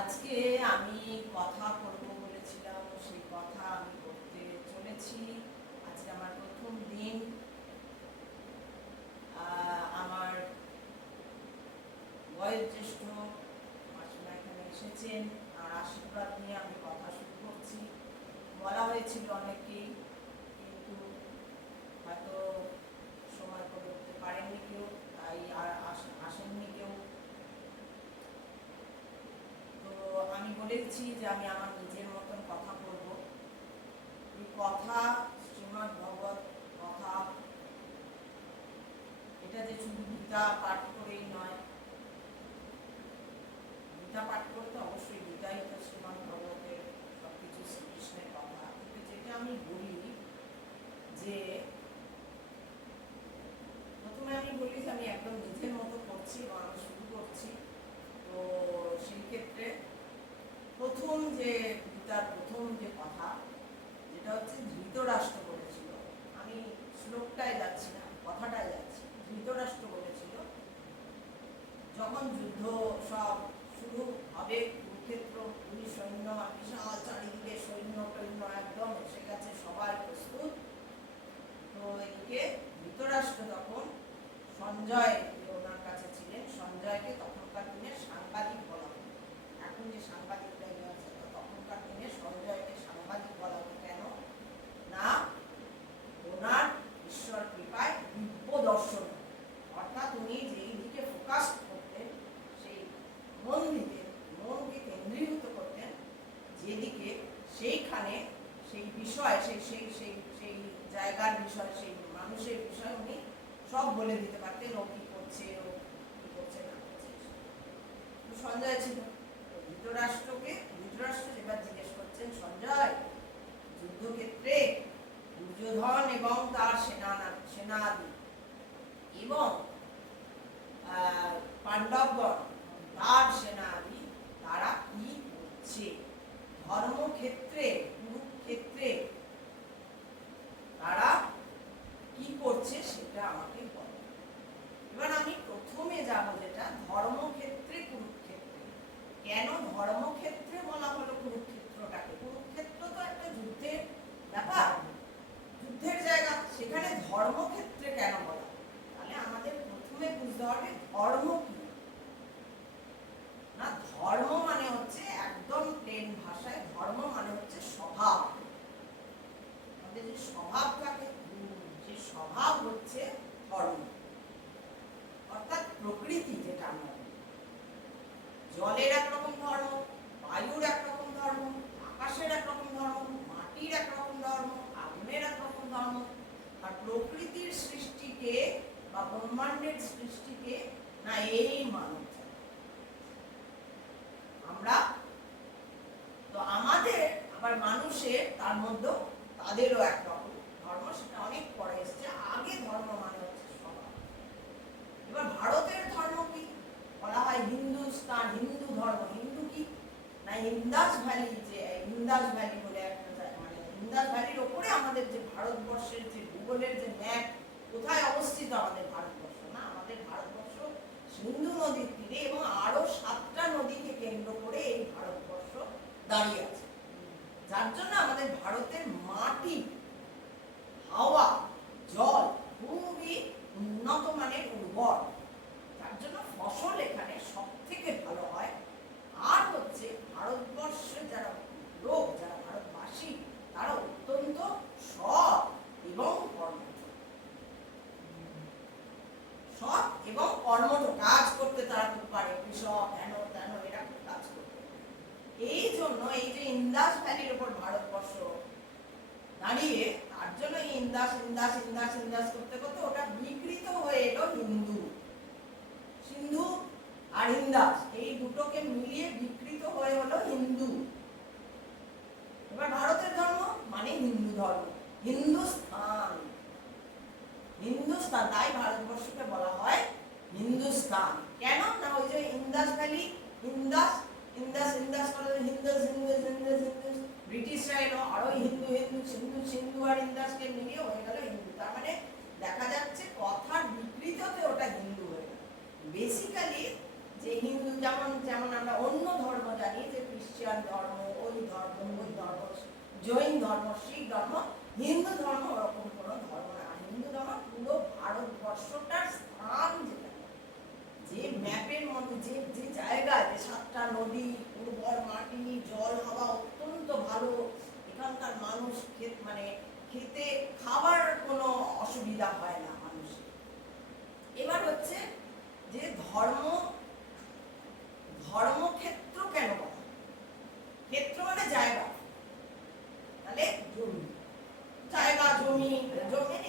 আজকে আমি কথা বলবো বলেছিলাম, সেই কথা আমি করতে চলেছি। আজকে আমার প্রথম দিন। আমার বয়োজ্যেষ্ঠ মাসিমা এখানে এসেছেন, আর আশীর্বাদ নিয়ে আমি কথা শুরু করছি। বলা হয়েছিল অনেকেই, কিন্তু হয়তো সময় করে উঠতে পারেননি কেউ, তাই আর আসেননি কেউ। তো আমি বলেছি যে আমি আমার নিজের মতন কথা বলব। এই কথা শ্রীমদ্ ভগবত কথা, এটা যে শুধু গীতা পাঠ করেই নয়। গীতা পাঠ করতে অবশ্যই, গীতাই তো শ্রীমদ্ ভগবতের সবকিছু শ্রীকৃষ্ণের কথা। কিন্তু যেটা আমি বলি যে প্রথমে আমি বলি যে আমি একদম নিজের মতো করছি এবং আমি শুরু করছি। তো সেই ক্ষেত্রে প্রথম যে গীতার প্রথম যে কথা, যেটা হচ্ছে ধৃতরাষ্ট্র বলেছিল। আমি শ্লোকটায় যাচ্ছি না, কথাটায় যাচ্ছি। ধৃতরাষ্ট্র বলেছিল, যখন যুদ্ধ সব শুরু হবে, কুরুক্ষেত্র, সৈন্য বিশাল, চারিদিকে সৈন্য টৈন্য একদম এসে গেছে, সবাই প্রস্তুত। তো এদিকে ধৃতরাষ্ট্র তখন সঞ্জয় ওনার কাছে ছিলেন, সঞ্জয়কে তখনকার দিনে সাংবাদিক বলা হতো। এখন যে সাংবাদিকরা আছে, তখনকার দিনে সঞ্জয়কে সাংবাদিক বলা হতো। কেন না, ওনার ঈশ্বর কৃপায় দিব্য দর্শন, অর্থাৎ উনি যেই দিকে ফোকাস করতেন, সেই মন দিতে, মনকে কেন্দ্রীভূত করতেন যেদিকে, সেইখানে সেই বিষয়, সেই সেই সেই সেই জায়গার বিষয়, সেই মানুষের বিষয় উনি সব বলে দিতে পারতেন। ও কি করছে, ও কি করছে না করছে। তো সঞ্জয় ছিল। ধৃতরাষ্ট্র এবার জিজ্ঞেস করছেন, সঞ্জয়, যুদ্ধক্ষেত্রে দুর্যোধন এবং তার সেনাদি এবং পাণ্ডবগণ তার সেনাদি তারা কি করছে, ধর্মক্ষেত্রে, কুরুক্ষেত্রে তারা কি করছে, সেটা আমাকে বলো। এবার আমি প্রথমে যাবো যেটা ধর্মক্ষেত্রে, কুরুক্ষেত্রে। কেন ধর্মক্ষেত্রে বলা হলো কুরুক্ষেত্রটাকে? কুরুক্ষেত্র তো একটা যুদ্ধের ব্যাপার, যুদ্ধের জায়গা, সেখানে ধর্মক্ষেত্রে কেন বলা? তাহলে আমাদের প্রথমে বুঝতে হবে ধর্ম কি। না, ধর্ম মানে হচ্ছে একদম প্লেন ভাষায়, ধর্ম মানে হচ্ছে স্বভাব। আমাদের যে স্বভাব থাকে, যে স্বভাব হচ্ছে ধর্ম। অর্থাৎ প্রকৃতি, যেটা আমরা বলি, জলের একরকম ধর্ম, বায়ুর একরকম ধর্ম, আকাশের একরকম ধর্ম, মাটির একরকম ধর্ম, আগুনের একরকম ধর্ম। আর প্রকৃতির সৃষ্টিকে বা ব্রহ্মাণ্ডের সৃষ্টিকে না এই মানব আমরা। তো আমাদের আবার মানুষের, তার মধ্যে তাদেরও একরকম ধর্ম, সেটা অনেক পরে এসছে। আগে ধর্ম মানে হচ্ছে স্বভাব। এবার ভারতের ধর্ম কি? বলা হয় হিন্দুস্তান, হিন্দু ধর্ম। হিন্দু কি না, ইন্দাস ভ্যালি, যে ইন্দাস ভ্যালি বলে একটা জায়গা, মানে ইন্দাস ভ্যালির ওপরে আমাদের যে ভারতবর্ষের যে ভূগোলের যে ম্যাপ, কোথায় অবস্থিত আমাদের ভারতবর্ষ? না, আমাদের ভারতবর্ষ সিন্ধু নদীর তীরে, এবং আরো 7টা নদীকে কেন্দ্র করে এই ভারতবর্ষ দাঁড়িয়ে আছে। যার জন্য আমাদের ভারতের মাটি, হাওয়া, জল খুবই উন্নত মানের, উর্বর। তার জন্য ফসল এখানে সব থেকে ভালো হয়। আর হচ্ছে ভারতবর্ষের যারা লোক, যারা ভারতবাসী, তারা অত্যন্ত সৎ এবং কর্মঠ। সৎ এবং কর্মঠ, কাজ করতে তারা খুব পারে। কৃষক হেন তেন, এরা খুব কাজ করতে। এই জন্য এই যে ইন্দাস ভ্যালির উপর ভারতবর্ষ দাঁড়িয়ে, তার জন্য ইন্দাস ইন্দাস ইন্দাস ইন্দাস করতে করতে ওটা বিকৃত হয়ে এলো হিন্দু। সিন্ধু আর ইন্দাস, এই দুটোকে মিলিয়ে বিকৃত হয়ে হলো হিন্দু। এবার ভারতের ধর্ম মানে হিন্দু ধর্ম, হিন্দুস্তান। হিন্দুস্তান, তাই ভারতবর্ষকে বলা হয় হিন্দুস্তান। কেন না, ওই যে ইন্দাস ভ্যালি, ইন্দাস ইন্দাস ইন্দাস করে হিন্দুস হিন্দুস হিন্দুস হিন্দুস, ব্রিটিশরা এলো, আরো হিন্দু হিন্দু, সিন্ধু সিন্ধু আর ইন্দাসকে মিলিয়ে হয়ে গেল হিন্দু। তার মানে দেখা যাচ্ছে কথার বিকৃততে ওটা হিন্দু হয়ে গেল। বেসিক্যালি যে হিন্দু যেমন যেমন আমরা অন্য ধর্ম জানি যে খ্রিস্টান ধর্ম, ওই ধর্ম, জৈন ধর্ম, শিখ ধর্ম, হিন্দু ধর্ম ওরকম কোনো ধর্ম না। হিন্দু ধর্ম পুরো ভারতবর্ষটার স্থান, যেটা যে ম্যাপের মধ্যে যে যে জায়গায় যে 7টা নদী, উর্বর মাটি, জল হাওয়া অত্যন্ত ভালো, এখানকার মানুষ মানে খেতে খাবার কোনো অসুবিধা হয় না মানুষের। এবার হচ্ছে যে ধর্মক্ষেত্র কেন বলা? ক্ষেত্র মানে জায়গা, তাহলে জায়গা, জমি,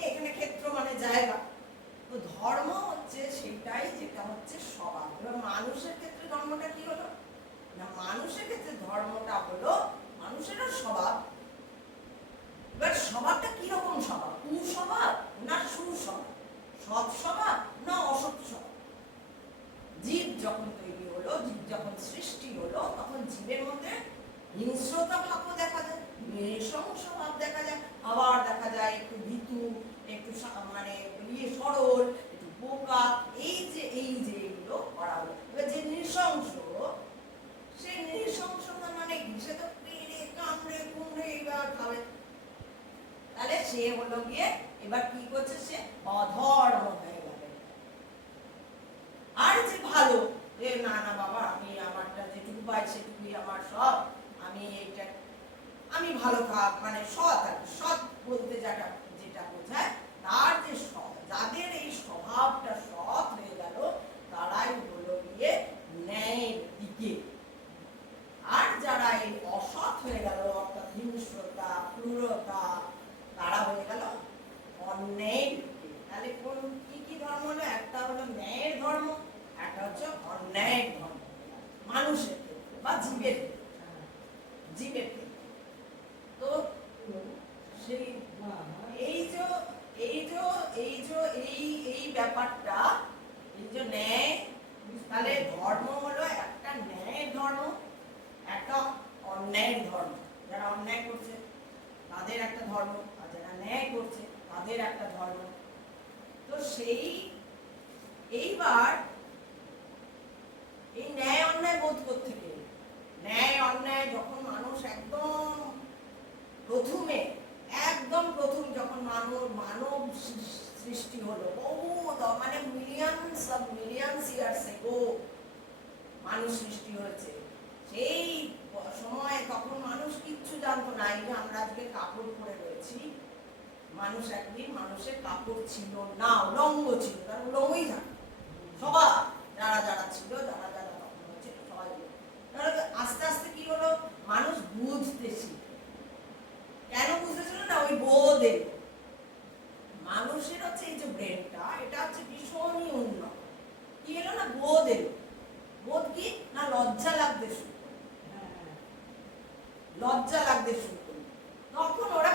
এখানে ক্ষেত্র মানে জায়গা। তো ধর্ম হচ্ছে সেটাই যেটা হচ্ছে স্বভাব। এবার মানুষের ক্ষেত্রে ধর্মটা কি হলো না, মানুষের ক্ষেত্রে ধর্মটা হলো মানুষেরও স্বভাব। এবার স্বভাবটা কিরকম স্বভাব? কুস্বভাব না সুস্বভাব, সৎ স্বভাব না অসৎ স্বভাব? জীব যখন তৈরি হলো, জীব যখন সৃষ্টি হলো, তখন জীবের মধ্যে হিংস্রতা ভাবও দেখা যায়, নৃশংস ভাব দেখা যায়, আবার দেখা যায় একটু ভীতু, একটু মানে সরল, একটু বোকা, এই যে এগুলো করা হলো। এবার যে নৃশংস, সেই নৃশংসতা মানে কি? সে তো পেড়ে কামড়ে কুমড়ে এবার খাবে। তাহলে সে হলো গিয়ে এবার কি করছে? সে অধর্ম হয়ে গেল। আর যে ভালো, যে না না বাবা, আমি আমারটা যেটুকু পাই সেটুকুই আমার সব, আমি এইটা আমি ভালো থাক, মানে সৎ। আর সৎ বলতে যেটা বোঝায়, তার যে যাদের এই স্বভাবটা সৎ হয়ে গেল, তারাই হলো গিয়ে ন্যায়ের দিকে। আর যারা এই অসৎ হয়ে গেল, অর্থাৎ হিংস্রতা, ক্রূরতা, তারা হয়ে গেল অন্যায়ের দিকে। তাহলে কোন কি কি ধর্ম হলো? একটা হলো ন্যায়ের ধর্ম, একটা হচ্ছে অন্যায়ের ধর্ম, মানুষের ক্ষেত্রে বা জীবের ক্ষেত্রে। তো সেই এই ব্যাপারটা, এই যে ন্যায়, তাহলে ধর্ম হলো একটা ন্যায়ের ধর্ম, একটা অন্যায়ের ধর্ম। যারা অন্যায় করছে তাদের একটা ধর্ম, আর যারা ন্যায় করছে তাদের একটা ধর্ম। তো এইবার এই ন্যায় অন্যায় বোধ করতে গেলে, ন্যায় অন্যায় যখন মানুষ একদম প্রথম যখন মানব সৃষ্টি হলো, বহু মানে মিলিয়নস ইয়ার্স এগো মানুষ সৃষ্টি হয়েছে। সেই সময় তখন মানুষ কিচ্ছু জানতো না। এই যে আমরা আজকে কাপড় পরে রয়েছি, একদিন মানুষের কাপড় ছিল না, উলঙ্গ ছিল, তার উলঙ্গই জানতো সবাই, যারা ছিল, যারা তখন হচ্ছে সবাই। আস্তে আস্তে কি হলো, মানুষ বুঝতে শিখল। কেন বুঝতেছিল না? ওই বোধ এলো। মানুষের হচ্ছে এই যে ব্রেনটা, এটা হচ্ছে ভীষণই উন্নত। কি এলো না? বোধ এলো। বোধ কি না? লজ্জা লাগতে শুরু করলো। তখন ওরা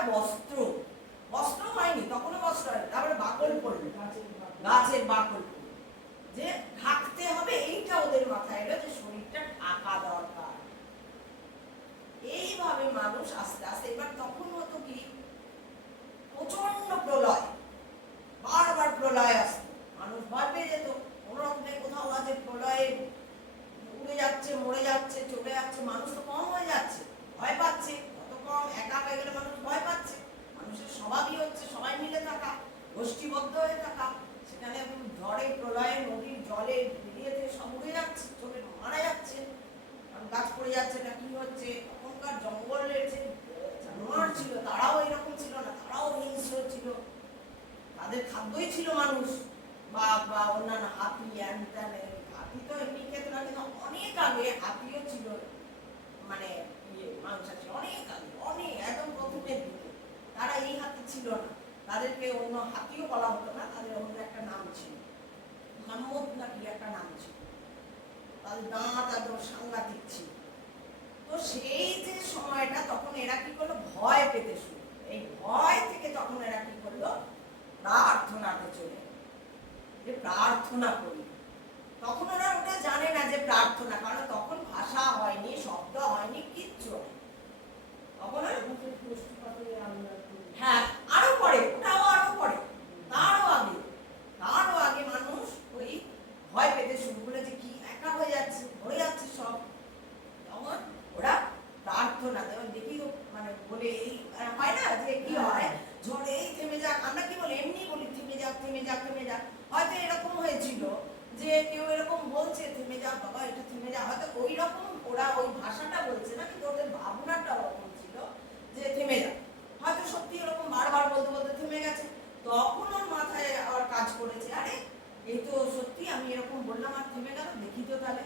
বস্ত্র হয়নি, তখনও বস্ত্র হয়নি, তারপরে বাকল পড়লো, গাছের বাকল পড়লো, যে ঢাকতে হবে। এইটা ওদের মাথায় এলো যে শরীরটা ঢাকা দরকার। এইভাবে মানুষ আস্তে আস্তে, এবার তখন হতো কি, প্রচন্ড প্রলয়, বারবার প্রলয় আসতো, মানুষ ভয় পেয়ে যেত। কোনোরকমে কোথাও আছে প্রলয়ে উড়ে যাচ্ছে, মরে যাচ্ছে, চলে যাচ্ছে, মানুষ তো কম হয়ে যাচ্ছে, ভয় পাচ্ছে। কত কম, একা হয়ে গেলে মানুষ ভয় পাচ্ছে। মানুষের স্বভাবই হচ্ছে সবাই মিলে থাকা, গোষ্ঠীবদ্ধ হয়ে থাকা। সেখানে ঝড়ে, প্রলয়ে, নদীর জলে বেরিয়েতে সব উড়ে যাচ্ছে, চলে মারা যাচ্ছে, গাছ পড়ে যাচ্ছে না, কি হচ্ছে। তখনকার জঙ্গলের যে জানোয়ার ছিল, তারাও এরকম ছিল না, তারাও হিংস্র ছিল। তাদের খাদ্যই ছিল মানুষ বা অন্যান্য হাতি, হাতি তো এমনি খেত না, কিন্তু অনেক আগে হাতিও ছিল, মানে মাংসাশী, অনেক আগে, অনেক একদম প্রথমের দিকে। তারা এই হাতি ছিল না, তাদেরকে অন্য হাতিও বলা হতো না, তাদের অন্য একটা নাম ছিল, মোহাম্মদ নাকি একটা নাম ছিল। তাদের দাঁত একদম সাংঘাতিক ছিল। তো সেই যে সময়টা, তখন এরা কি করলো, ভয় পেতে শুরু। এই ভয় থেকে তখন এরা কি করলো, প্রার্থনাতে চলে, যে প্রার্থনা করি। তখন ওরা ওটা জানে না যে প্রার্থনা, কারণ তখন ভাষা হয়নি, শব্দ হয়নি, কিচ্ছু হয়নি। তখন হ্যাঁ, আরো পরে, ওটাও আরো পরে, তারও আগে মানুষ ওই ভয় পেতে শুরু করে, যে কি একা হয়ে বলে এই হয় না যে কি হয় ঝড়ে থেমে যাক, আমরা কি বলি এমনি বলি থেমে যাক থেমে যাক থেমে যাক। হয়তো এরকম হয়েছিল যে কেউ এরকম বলছে থেমে যাক বাবা এটা থেমে যাক, হয়তো ওই রকম ওরা ওই ভাষাটা বলছে না, কিন্তু ওদের ভাবনাটা ওরকম ছিল যে থেমে যাক। হয়তো সত্যি এরকম বারবার বলতে বলতে থেমে গেছে, তখন ওর মাথায় আবার কাজ করেছে, আরে এই তো সত্যি আমি এরকম বললাম আর থেমে গেল, দেখি তো তাহলে।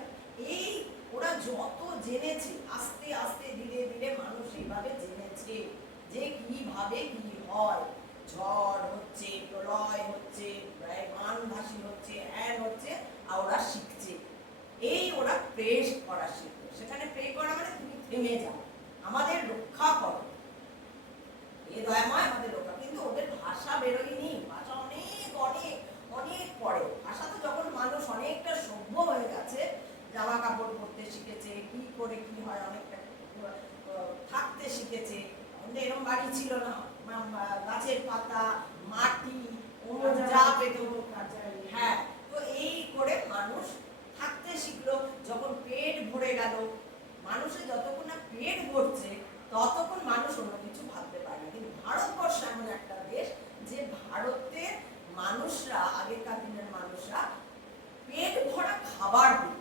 এই ওরা যত জেনেছে আস্তে আস্তে ধীরে ধীরে মানুষ এইভাবে জেনেছে যে কিভাবে কি হয়, ঝড় হচ্ছে, প্রলয় হচ্ছে, বানভাসি হচ্ছে, হ্যান হচ্ছে, আর ওরা শিখছে। এই ওরা প্রে করা শিখবে, সেখানে প্রে করা মানে তুমি থেমে যাও, আমাদের রক্ষা করো, এ দয়াময় আমাদের রক্ষা। কিন্তু ওদের ভাষা বেরোয়নি, ভাষা অনেক অনেক অনেক পরে। ভাষা তো যখন মানুষ অনেকটা সভ্য হয়ে গেছে, জামা কাপড় পরতে শিখেছে, কি করে কি হয় অনেকটা থাকতে শিখেছে। এরকম বাড়ি ছিল না, গাছের পাতা, মাটি, যা পেত, হ্যাঁ, তো এই করে মানুষ থাকতে শিখলো। যখন পেট ভরে গেল, মানুষের যতক্ষণ না পেট ভরছে ততক্ষণ মানুষ অন্য কিছু ভাবতে পারে না। কিন্তু ভারতবর্ষ এমন একটা দেশ যে ভারতের মানুষরা, আগেকার দিনের মানুষরা পেট ভরা খাবার দিত,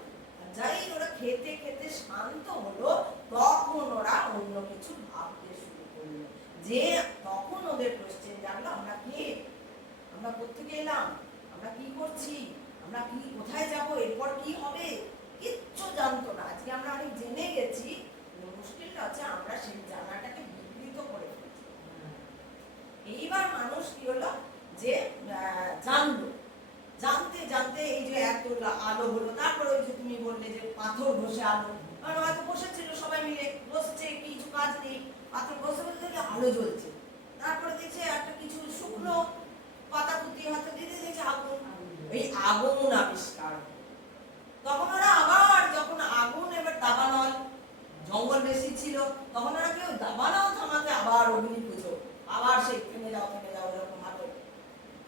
যাই ওরা খেতে খেতে শান্ত হলো তখন ওরা অন্য কিছু ভাবতে শুরু করলো। যে তখন ওদের কোশ্চেন জানলো আমরা কে, আমরা কোত্থেকে এলাম, আমরা কি করছি, আমরা কি কোথায় যাব, এরপর কি হবে, কিচ্ছু জানতো না। আজকে আমরা অনেক জেনে গেছি, মুশকিলটা হচ্ছে আমরা সেই জানাটাকে বিকৃত করে ফেলছি। এইবার মানুষ কি হলো যে জানলো, জানতে জানতে এই যে এত আলো হলো, তারপরে ওই যে তুমি বললে যে পাথর ঘষে আলো, কারণ হয়তো বসেছিল সবাই মিলে, বসছে কিছু কাজ নেই, পাথর ঘষে বলতে আলো জ্বলছে, তারপরে দেখছে একটা কিছু শুকনো পাতা পুঁতি হয়তো দিতে দেখছে আগুন, এই আগুন আবিষ্কার। তখন ওরা আবার যখন আগুন এবার দাবানল, জঙ্গল বেশি ছিল, তখন ওরা কেউ দাবানল থামাতে আবার অগ্নি পুজো, আবার সেই থেমে যাও এরকম ভাবে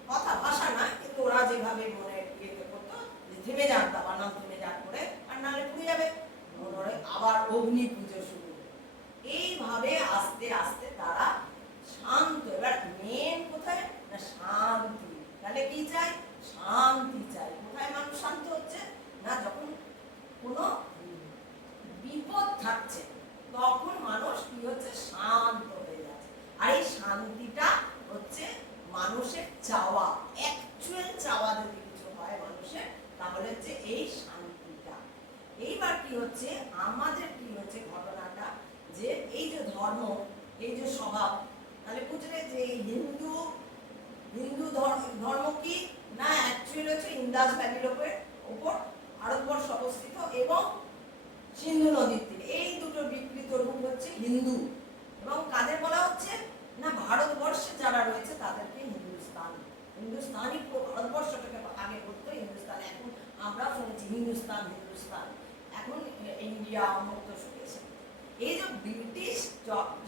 কথা, ভাষা না, কিন্তু ওরা যেভাবে মনে ইয়েতে করতো যে থেমে যাক, দাবানল থেমে যাক করে, আর নাহলে পুড়ে যাবে, আবার অগ্নি পুজো শুরু। এইভাবে আস্তে আস্তে তারা শান্ত। এবার মেন কোথায় না শান্তি, তাহলে কি চাই, শান্তি চাই। কোথায় মানুষ শান্ত হচ্ছে না, যখন কোনো বিপদ থাকছে তখন মানুষ কি হচ্ছে শান্ত হয়ে যাচ্ছে। আর এই শান্তিটা হচ্ছে মানুষের চাওয়া, অ্যাকচুয়াল চাওয়া যদি কিছু হয় মানুষের, তাহলে হচ্ছে এই শান্তিটা। এইবার কি হচ্ছে আমাদের কি হচ্ছে ঘটনাটা, যে এই যে ধর্ম, এই যে স্বভাব, তাহলে বুঝলে যে হিন্দু ধর্ম কি না অ্যাকচুয়ালি হচ্ছে ইন্দাস ভ্যালির উপর ভারতবর্ষ অবস্থিত এবং সিন্ধু নদীর তীরে, এই দুটো বিকৃত রূপ হচ্ছে হিন্দু। এবং কাদের বলা হচ্ছে না ভারতবর্ষে যারা রয়েছে তাদেরকে হিন্দুস্তান, হিন্দুস্তানি ভারতবর্ষটাকে আগে বলতো হিন্দুস্তান, এখন আমরা শুনেছি হিন্দুস্তান, এখন ইন্ডিয়া মুক্ত শুনেছে। এই যে ব্রিটিশ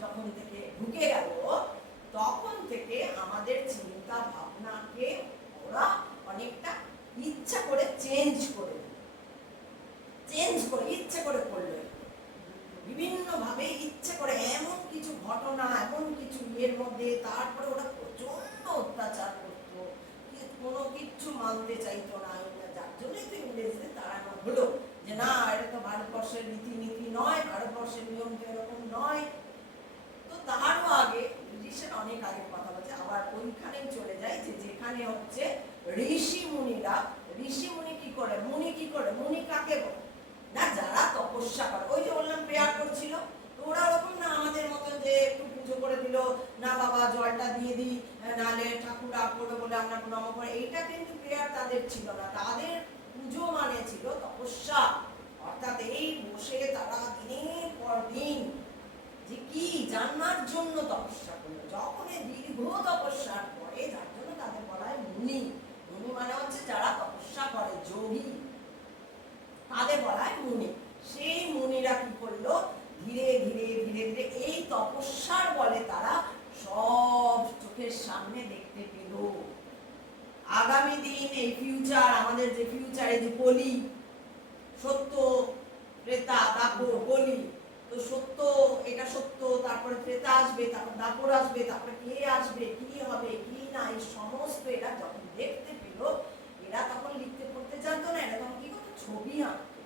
যখন থেকে ঢুকে গেল তখন থেকে আমাদের চিন্তা ভাবনাকে ওরা অনেকটা ইচ্ছা করে চেঞ্জ করে ইচ্ছে করে করলো, বিভিন্ন ভাবে ইচ্ছে করে এমন কিছু ঘটনা, এমন কিছু ইয়ের মধ্যে, তারপরে ওরা প্রচন্ড অত্যাচার করতো, কোনো কিচ্ছু মানতে চাইতো না। যার জন্যই তো ইংরেজদের তাড়ানো হলো, যে না এটা তো ভারতবর্ষের রীতিনীতি নয়, ভারতবর্ষের নিয়ম তো এরকম নয়। তো তারও আগে ব্রিটিশের অনেক আগের কথা বলছে, আবার ওইখানেই চলে যায় যে যেখানে হচ্ছে ঋষি মুনিরা, ঋষি মুনি কি করে, মুনি কাকে বলে না যারা তপস্যা করে। ওই যে বললাম প্রেয়ার করছিল, তো ওরা ওরকম না আমাদের মতো যে একটু পুজো করে দিল, না বাবা জলটা দিয়ে দিই, নাহলে ঠাকুর আপ করবে বলে আমরা নম করে, এইটা কিন্তু প্রেয়ার তাদের ছিল না। তাদের পুজো মানে ছিল তপস্যা, অর্থাৎ এই বসে তারা দিনের পর দিন যে কি জানার জন্য তপস্যা করলো। যখন এই দীর্ঘ তপস্যার পরে, যার জন্য তাদের বলা হয় মুনি, মুনি মানে হচ্ছে যারা তপস্যা করে, যোগী, তাদের বলা হয় মুনি। সেই মুনিরা কি করলো, ধীরে ধীরে ধীরে ধীরে এই তপস্যার বলে তারা সব চোখের সামনে দেখতে পেল। আগামী দিন এই ফিউচার, আমাদের যে ফিউচার, এই যে কলি, সত্য ত্রেতা দাপর কলি, তো তো সত্য, এটা সত্য, তারপরে ত্রেতা আসবে, তারপর দাপর আসবে, তারপরে কে আসবে, কি হবে কি না, এই সমস্ত এরা যখন দেখতে পেল, এরা তখন লিখতে পড়তে জানতো না, এরা তখন কি করতো, ছবি আঁকতো।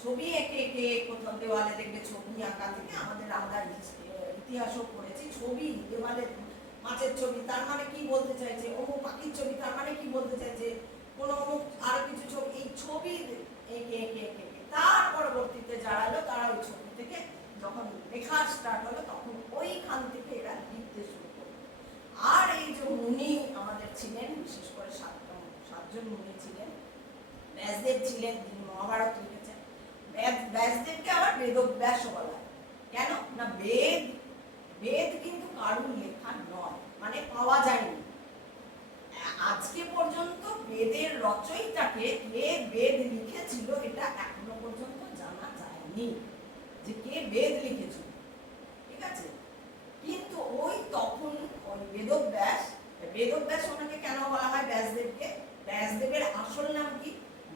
ছবি এঁকে এঁকে কোথাও দেওয়ালে দেখবে ছবি আঁকা থেকে আমাদের, আমরা ইতিহাসও পড়েছি, ছবি দেওয়ালে মাছের ছবি তার মানে কি বলতে চাইছে, অমুক পাখির ছবি তার মানে কি বলতে চাইছে, কোনো অমুক আরো কিছু ছবি, এই ছবি এঁকে এঁকে এঁকে তার পরবর্তীতে যারা এলো তারা ওই ছবি থেকে যখন লেখা স্টার্ট হলো তখন ওইখান থেকে এরা লিখতে শুরু করলো। আর এই যে মুনি আমাদের ছিলেন, বিশেষ করে সাতজন মুনি ছিলেন। ব্যাসদেব ছিলেন, যিনি মহাভারত লিখেছেন। ব্যাসদেবকে আবার বেদব্যাস বলা হয়। কেন না, বেদ কিন্তু কারুর লেখা নয়, মানে পাওয়া যায়নি আজকে পর্যন্ত। বেদের রচয়িতাকে কে বেদ লিখেছিল এটা এখনো পর্যন্ত জানা যায়নি, যে কে বেদ লিখেছিল, ঠিক আছে। কিন্তু ওই তখন ওই বেদব্যাস ওনাকে কেন বলা হয় ব্যাসদেবকে? ব্যাসদেবের আসল নাম কি?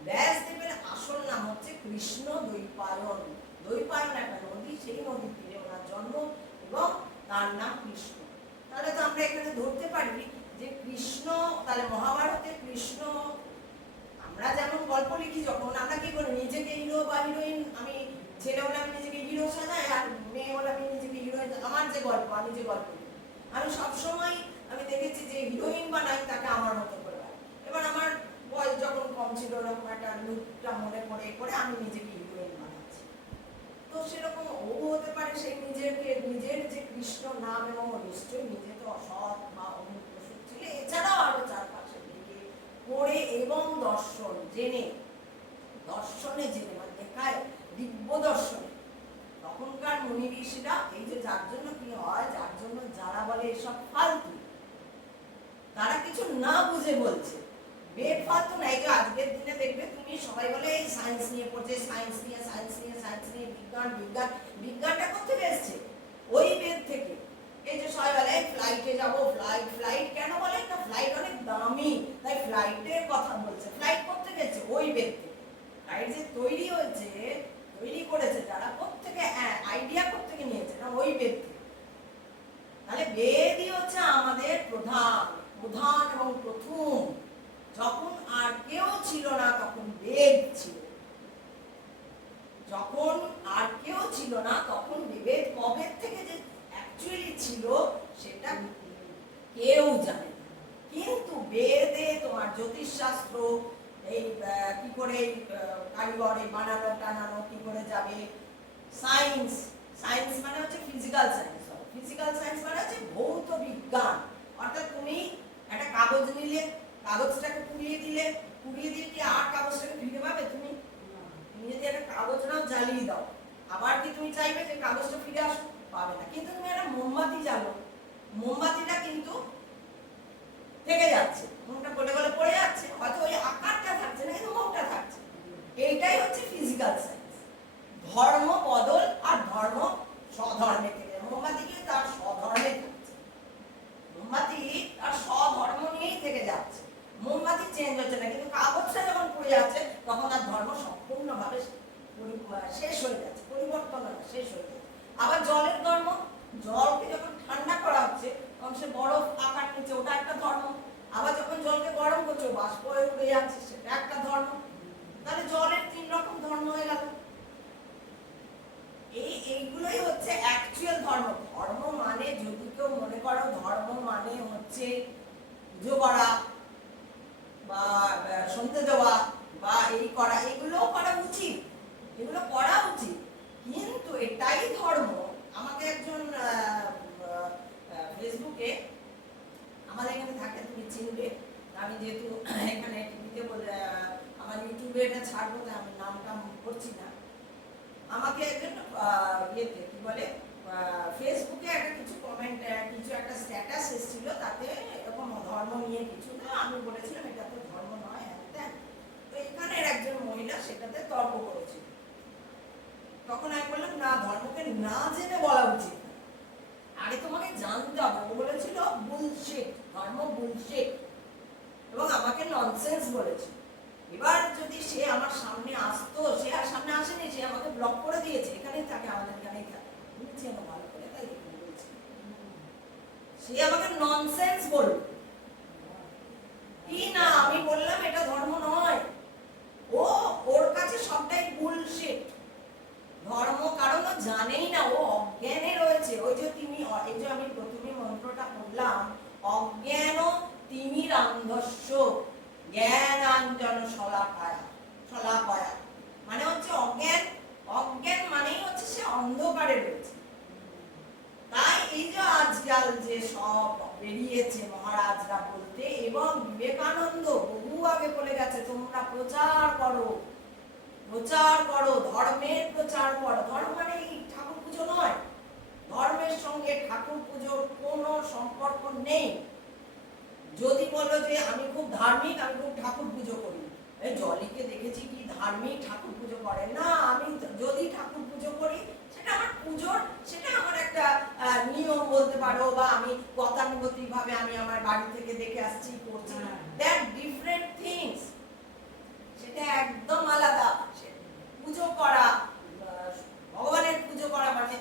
ব্যাসদেবের আসল নাম হচ্ছে কৃষ্ণ দ্বৈপায়ন। দ্বৈপায়ন একটা নদী, সেই নদীর তীরে ওনার জন্ম এবং তার নাম কৃষ্ণ। তাহলে তো আমরা এখানে ধরতে পারি যে কৃষ্ণ, তাহলে মহাভারতে কৃষ্ণ, আমরা যেমন গল্প লিখি যখন, আমরা কি করি, নিজেকে হিরো বা হিরোইন, আমি ছেলে হলে আমি নিজেকে হিরো সাজাই, আর মেয়ে হলে আমি নিজেকে হিরোইন। আমার যে গল্প, আমি যে গল্প লিখি, আমি সবসময় আমি দেখেছি যে হিরোইন বানাই তাকে আমার মতো করে। এবার আমার বয়স যখন কম ছিল, ওরকম একটা লুকটা মনে করে করে আমি নিজেকে হিরোইন বানাচ্ছি। তো সেরকম ও হতে পারে সেই নিজের যে কৃষ্ণ নাম, এবং নিশ্চয়ই নিজে তো অসৎ বা অনুপ্রসূত ছিল, এছাড়াও আরো চারপাশে থেকে পড়ে এবং দর্শনে জেনে মানে দেখায় দিব্য দর্শনে। তখনকার মুনি ঋষিরা, এই যে যার জন্য কি হয়, যার জন্য যারা বলে এসব ফালতু, তারা কিছু না বুঝে বলছে। বেদ ফালতু নাই, যে আজকের দিনে দেখবে তুমি সবাই বলে এই সায়েন্স নিয়ে পড়ছে, সায়েন্স নিয়ে বিজ্ঞানটা কোথেকে এসছে? ওই বেদ থেকে। এই যে সবাই বলে ফ্লাইটে যাবো, ফ্লাইট কেন বলে না, ফ্লাইট অনেক দামি, তাই ফ্লাইটের কথা বলছে। ফ্লাইট করতে গেছে ওই বেদ থেকে। ফ্লাইট যে তৈরি হয়েছে, তৈরি করেছে যারা, কোত্থেকে আইডিয়া কোত্থেকে নিয়েছে না, ওই বেদ থেকে। তাহলে বেদই হচ্ছে আমাদের প্রধান এবং প্রথম। যখন আর কেউ ছিল না তখন বেদ ছিল, যখন আর কেউ ছিল না তখন বেদ কবে থেকে যে অ্যাকচুয়ালি ছিল সেটা কেউ জানে। কিন্তু বেদে তোমার জ্যোতিষশাস্ত্র, এই কি করে কারিগর এই বানানো টানানো কি করে যাবে, সায়েন্স মানে হচ্ছে ফিজিক্যাল সায়েন্স মানে হচ্ছে ভৌত বিজ্ঞান। অর্থাৎ তুমি একটা কাগজ নিলে, কাগজটাকে পুড়িয়ে দিয়ে কি আর কাগজটাকে ফিরে পাবে? তুমি যদি একটা কাগজ নাও, জ্বালিয়ে দাও, আবার কি তুমি চাইবে যে কাগজটা ফিরে আসুক? পাবে না। কিন্তু তুমি একটা মোমবাতি জ্বালো, মোমবাতিটা কিন্তু থেকে যাচ্ছে, মুখটা গলে গলে পড়ে যাচ্ছে, হয়তো ওই আকারটা থাকছে না, কিন্তু মুখটা থাকছে। এইটাই হচ্ছে ফিজিক্যাল সায়েন্স। ধর্ম বদল আর ধর্ম স্বধর্মে থেকে, মোমবাতি কি তার স্বধর্মে থাকছে, মোমবাতি তার স্বধর্ম নিয়েই থেকে যাচ্ছে, মোমবাতি চেঞ্জ হচ্ছে না। কিন্তু কাগজটা যখন পড়ে যাচ্ছে তখন তার ধর্ম সম্পূর্ণভাবে শেষ হয়ে যাচ্ছে, পরিবর্তন শেষ হয়ে যাচ্ছে। আবার জলের ধর্ম, জলকে যখন ঠান্ডা করা হচ্ছে তখন সে বরফ আকার নিচ্ছে, ওটা একটা ধর্ম। আবার যখন জলকে গরম করছে, বাষ্প হয়ে উড়ে যাচ্ছে, সেটা একটা ধর্ম। তাহলে জলের 3 রকম ধর্ম হয়ে গেল। এইগুলোই হচ্ছে অ্যাকচুয়াল ধর্ম। ধর্ম মানে, যদি কেউ মনে করো ধর্ম মানে হচ্ছে পুজো করা বা সন্ধে দেওয়া বা এই করা, এগুলোও করা উচিত, এগুলো করা উচিত, কিন্তু এটাই ধর্ম। আমাকে একজন ফেসবুকে, আমাদের এখানে থাকে, তুমি চিনবে, আমি যেহেতু এখানে টিভিতে বলে আমার ইউটিউবে এটা ছাড়বো, তাই আমি নামটা করছি না। আমাকে একজন ইয়েতে কি বলে, ফেসবুকে একটা কিছু কমেন্ট, কিছু একটা স্ট্যাটাস এসেছিল, তাতে এরকম ধর্ম নিয়ে কিছু, না আমি বলেছিলাম এটা তো ধর্ম নয়, হ্যাঁ। তো এখানের একজন মহিলা সেটাতে তর্ক করেছিল। তখন আমি বললাম না, ধর্মকে না জেনে বলা উচিত, আগে তোমাকে জানতে হবে। ও বলেছিল বুলশিট, ধর্ম বুলশিট, এবং আমাকে ননসেন্স বলেছিল। এবার যদি সে আমার সামনে আসতো, সে আর সামনে আসেনি, সে আমাকে ব্লক করে দিয়েছে, এখানেই থাকে, আমাদের এখানেই থাকে, বুঝছি আমার ভালো করে, তাই বলছি। সে আমাকে ননসেন্স বলল কি না, আমি বললাম এটা ধর্ম নয়, ও ওর কাছে সবটাই বুলশিট ধর্ম, কারণ ও জানেই না, ও অজ্ঞানে রয়েছে। ওই যে তুমি, এই যে আমি প্রথমে মন্ত্রটা পড়লাম, অজ্ঞান তিমিরান্ধস্য জ্ঞানাঞ্জন শলাকায়া, শলাকায়া মানে হচ্ছে অজ্ঞান, অজ্ঞান মানেই হচ্ছে সে অন্ধকারে রয়েছে। তাই এই যে আজকাল যে সব বেরিয়েছে মহারাজরা বলতে, এবং বিবেকানন্দ বহু আগে বলে গেছে, তোমরা প্রচার করো, প্রচার করো, ধর্মের প্রচার করো। ধর্ম মানে ঠাকুর পুজো নয়, ধর্মের সঙ্গে ঠাকুর পুজোর কোনো সম্পর্ক নেই। যদি বলো যে আমি খুব ধার্মিক, আমি খুব ঠাকুর পুজো করি, এই জলিকে দেখেছি কি ধার্মিক, ঠাকুর পুজো করে না। আমি যদি ঠাকুর পুজো করি, সেটা আমার পুজোর, সেটা আমার একটা নিয়ম বলতে পারো, বা আমি গতানুগতিক ভাবে আমি আমার বাড়ি থেকে দেখে আসছি, করছি, দ্যাট ডিফারেন্ট থিংস, সেটা একদম আলাদা। পুজো করা, ভগবানের পুজো করা মানে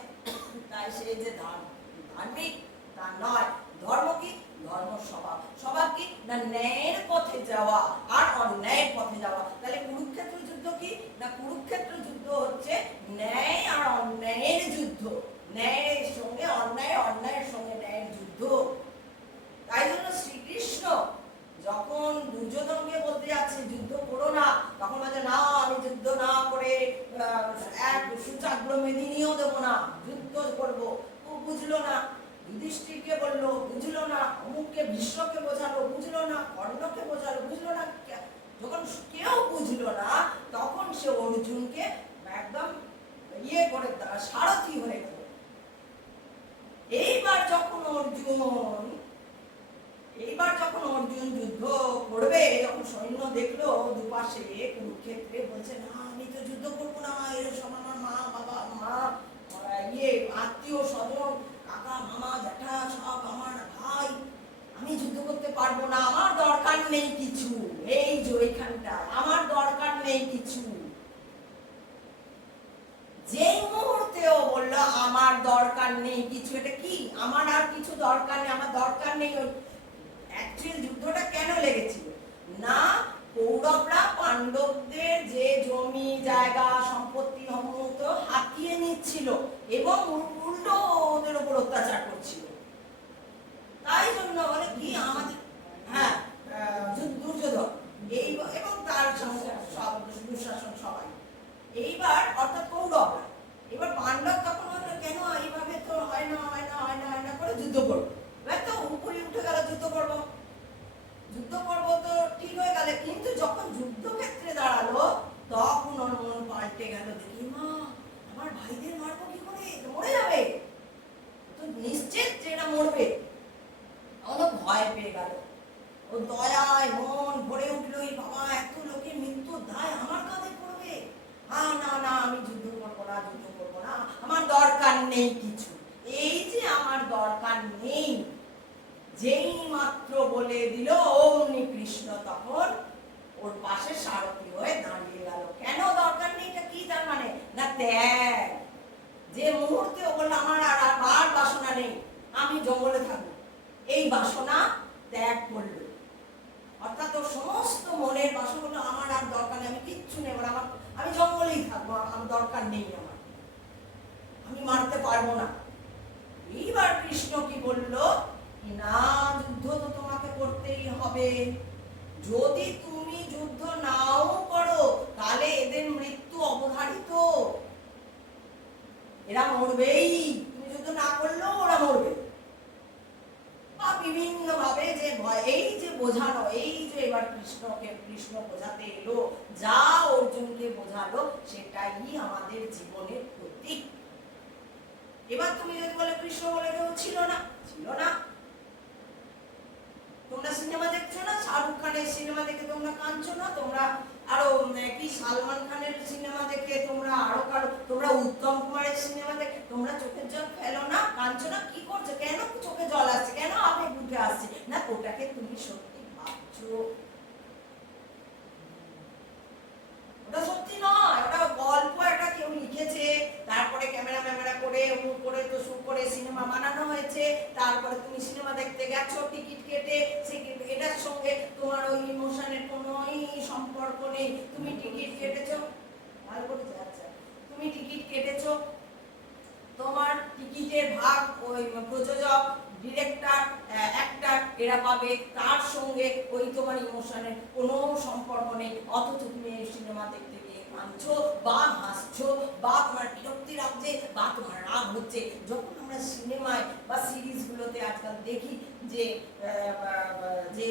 তাই সে যে ধার্মিক তা নয়। ধর্ম কি? ধর্ম স্বভাব। স্বভাব কি না? ন্যায়ের পথে যাওয়া আর অন্যায়ের পথে যাওয়া। তাহলে কুরুক্ষেত্র যুদ্ধ কি না? কুরুক্ষেত্র যুদ্ধ হচ্ছে ন্যায় আর অন্যায়ের যুদ্ধ, ন্যায়ের সঙ্গে অন্যায়, অন্যায়ের সঙ্গে ন্যায়ের যুদ্ধ। তাই জন্য শ্রীকৃষ্ণ যখন দুর্যোধনকে বলতে যাচ্ছে যুদ্ধ করো না, তখন বলছে না, আমি যুদ্ধ না করে এক সুচাগ্র মেদিনীও দেবো না, যুদ্ধ করবো। ও বুঝলো না। যুধিষ্ঠিরকে বললো, বুঝলো না। অমুককে, ভীষ্মকে বোঝালো, বুঝলো না। কর্ণকে বোঝালো, বুঝলো না। যখন কেউ বুঝলো না, তখন সে অর্জুনকে একদম ইয়ে করে সারথি হয়ে গেল। এইবার যখন অর্জুন যুদ্ধ করবে, যখন সৈন্য দেখলো দুপাশে কুরুক্ষেত্রে, বলছে না, আমি তো যুদ্ধ করবো না, এরা সব আমার মা বাবা, মা আত্মীয় স্বজন, কাকা মামা জ্যাঠা সব আমার ভাই, আমি যুদ্ধ করতে পারবো না, আমার দরকার নেই কিছু। এই যে ওইখানটা আমার দরকার নেই কিছু, যেই মুহূর্তেও বললো আমার দরকার নেই কিছু, এটা কি? আমার আর কিছু দরকার নেই, আমার দরকার নেই। অ্যাকচুয়াল যুদ্ধটা কেন লেগেছিল না? কৌরবরা পাণ্ডবদের যে জমি জায়গা সম্পত্তি সমস্ত হাতিয়ে নিচ্ছিল এবং উল্টো ওদের উপর অত্যাচার করছিল। তাই জন্য বলে কি আমাদের, হ্যাঁ, দুর্যোধন এই এবং তার সব দুঃশাসন সবাই, এইবার অর্থাৎ কৌরবরা, এবার পাণ্ডব তখন বললো কেন এইভাবে তো হয় না, হয় না, হয় না, হয় না করে যুদ্ধ করবো। এবার তো উপরে উঠে গেল, যুদ্ধ করবো, যুদ্ধ করবো তো ঠিক হয়ে গেলে, কিন্তু যখন যুদ্ধক্ষেত্রে দাঁড়ালো, তখন ওর মন পাল্টে গেল। দেখি মা, আমার ভাইদের মারবো কি করে? মরে যাবে তো নিশ্চিত যে এটা মরবে। অনেক ভয় পেয়ে গেল, ও দয়ায় মন ভরে উঠলো, বাবা এত লোকের মৃত্যুর দায় আমার কাঁধে পড়বে, না না, আমি যুদ্ধ করবো না, যুদ্ধ করবো না, আমার দরকার নেই কিছু। এই যে আমার দরকার নেই যেই মাত্র বলে দিল, অমনি কৃষ্ণ তখন ওর পাশে সারথি হয়ে দাঁড়িয়ে গেল। কেন দরকার নেই? এটা কি তার মানে? না ত্যাগ। যে মুহূর্তে ও বললো আমার আর বাসনা নেই, আমি জঙ্গলে থাকবো, এই বাসনা ত্যাগ করলো, অর্থাৎ ওর সমস্ত মনের বাসনা বললো আমার আর দরকার নেই, আমি কিচ্ছু নেই, আমি জঙ্গলেই থাকবো, আমার দরকার নেই, আমি মারতে পারবো না। এইবার কৃষ্ণ কি বললো না, যুদ্ধ তো তোমাকে করতেই হবে। যদি তুমি যুদ্ধ নাও করো, তাহলে এদের মৃত্যু অবধারিত, এরা মরবেই। তুমি যুদ্ধ না করলেও ওরা মরবে। বিভিন্ন ভাবে যে ভয়, এই যে বোঝানো, এই যে এবার কৃষ্ণ বোঝাতে এলো, যা অর্জুনকে বোঝালো, সেটাই আমাদের জীবনের প্রতীক। এবার তুমি যদি বলে কৃষ্ণ বলে কেউ ছিল না, ছিল না। তোমরা সিনেমা দেখছো না, শাহরুখ খানের সিনেমা দেখে তোমরা কাঁদছো না, তোমরা আরো কি সালমান খানের সিনেমা দেখে তোমরা আরো তোমরা উত্তম কুমারের সিনেমা দেখে তোমরা চোখের জল ফেলো না, কাঁদছো না? কি করছো? কেন চোখে জল আসছে? কেন আবেগ উঠে আসছে? না ওটাকে তুমি সত্যি ভাবছো। ওটা সত্যি নয়, ওটা গল্প একটা কেউ লিখেছে, তারপরে ক্যামেরা করে মুখ করে তো শুট করে সিনেমা বানানো হয়েছে, তারপরে তুমি সিনেমা দেখতে গেছো টিকিট কেটে, সেই এটার সঙ্গে তোমার ওই ইমোশনের কোনোই সম্পর্ক নেই। তুমি টিকিট কেটেছো, ভালো করেছে, আচ্ছা তুমি টিকিট কেটেছো, তোমার টিকিটের ভাগ ওই প্রযোজক, ডিরেক্টর, অ্যাক্টর এরা পাবে, তার সঙ্গে ওই তোমার ইমোশনের কোনো সম্পর্ক নেই। অথচ তুমি এই সিনেমা দেখতে গিয়ে কাঁদছো বা হাসছো বা তোমার বিরক্তি লাগছে বা তোমার রাগ হচ্ছে। যখন আমরা সিনেমায় বা সিরিজগুলোতে আজকাল দেখি যে যে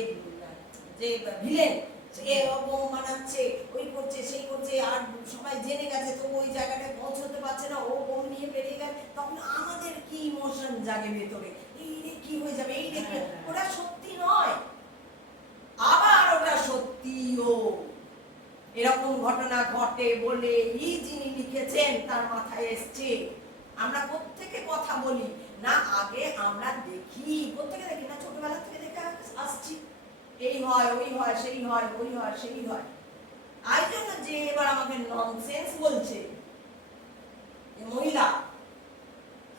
যে ভিলেন সে অপমান মানাচ্ছে, ওই করছে সেই করছে, আর সবাই জেনে গেছে তো ওই জায়গাটায় পৌঁছতে পারছে না, ও বোম নিয়ে বেরিয়ে গেছে, তখন আমাদের কি ইমোশন জাগে ভেতরে, এই রে কি হয়ে যাবে, এই দেখে ওটা সত্যি নয়, আবার ওটা সত্যিও এরকম ঘটনা ঘটে বলে এই যিনি লিখেছেন তার মাথায় এসছে। আমরা প্রত্যেকে কথা বলি না, আগে আমরা দেখি, প্রত্যেকে দেখি না, ছোটবেলা থেকে দেখে আসছি, এই হয় ওই হয় সেই হয় ওই হয় সেই হয়। আর জন্য যে এবার আমাকে ননসেন্স বলছে মহিলা,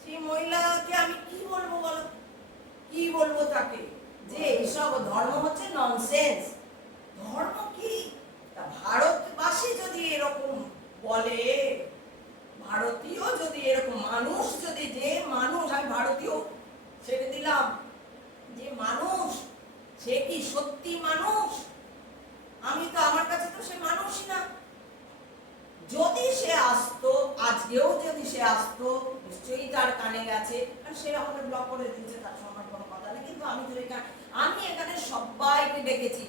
সেই মহিলাকে আমি কি বলবো বলো, কি বলবো তাকে, যে এইসব ধর্ম হচ্ছে ননসেন্স। ধর্ম কি, ভারতবাসী যদি এরকম বলে, ভারতীয় যদি এরকম মানুষ, যদি যে মানুষ, আমি ভারতীয় ছেড়ে দিলাম, যে মানুষ সে কি সত্যি মানুষ? আমি তো, আমার কাছে তো সে মানুষই না। যদি সে আসতো, আজকেও যদি সে আসতো, নিশ্চয়ই তার কানে গেছে, আর সে আমাকে ব্লক করে দিয়েছে, তার সঙ্গে কোনো কথা নেই। কিন্তু আমি তো আমি এখানে সবাইকে ডেকেছি,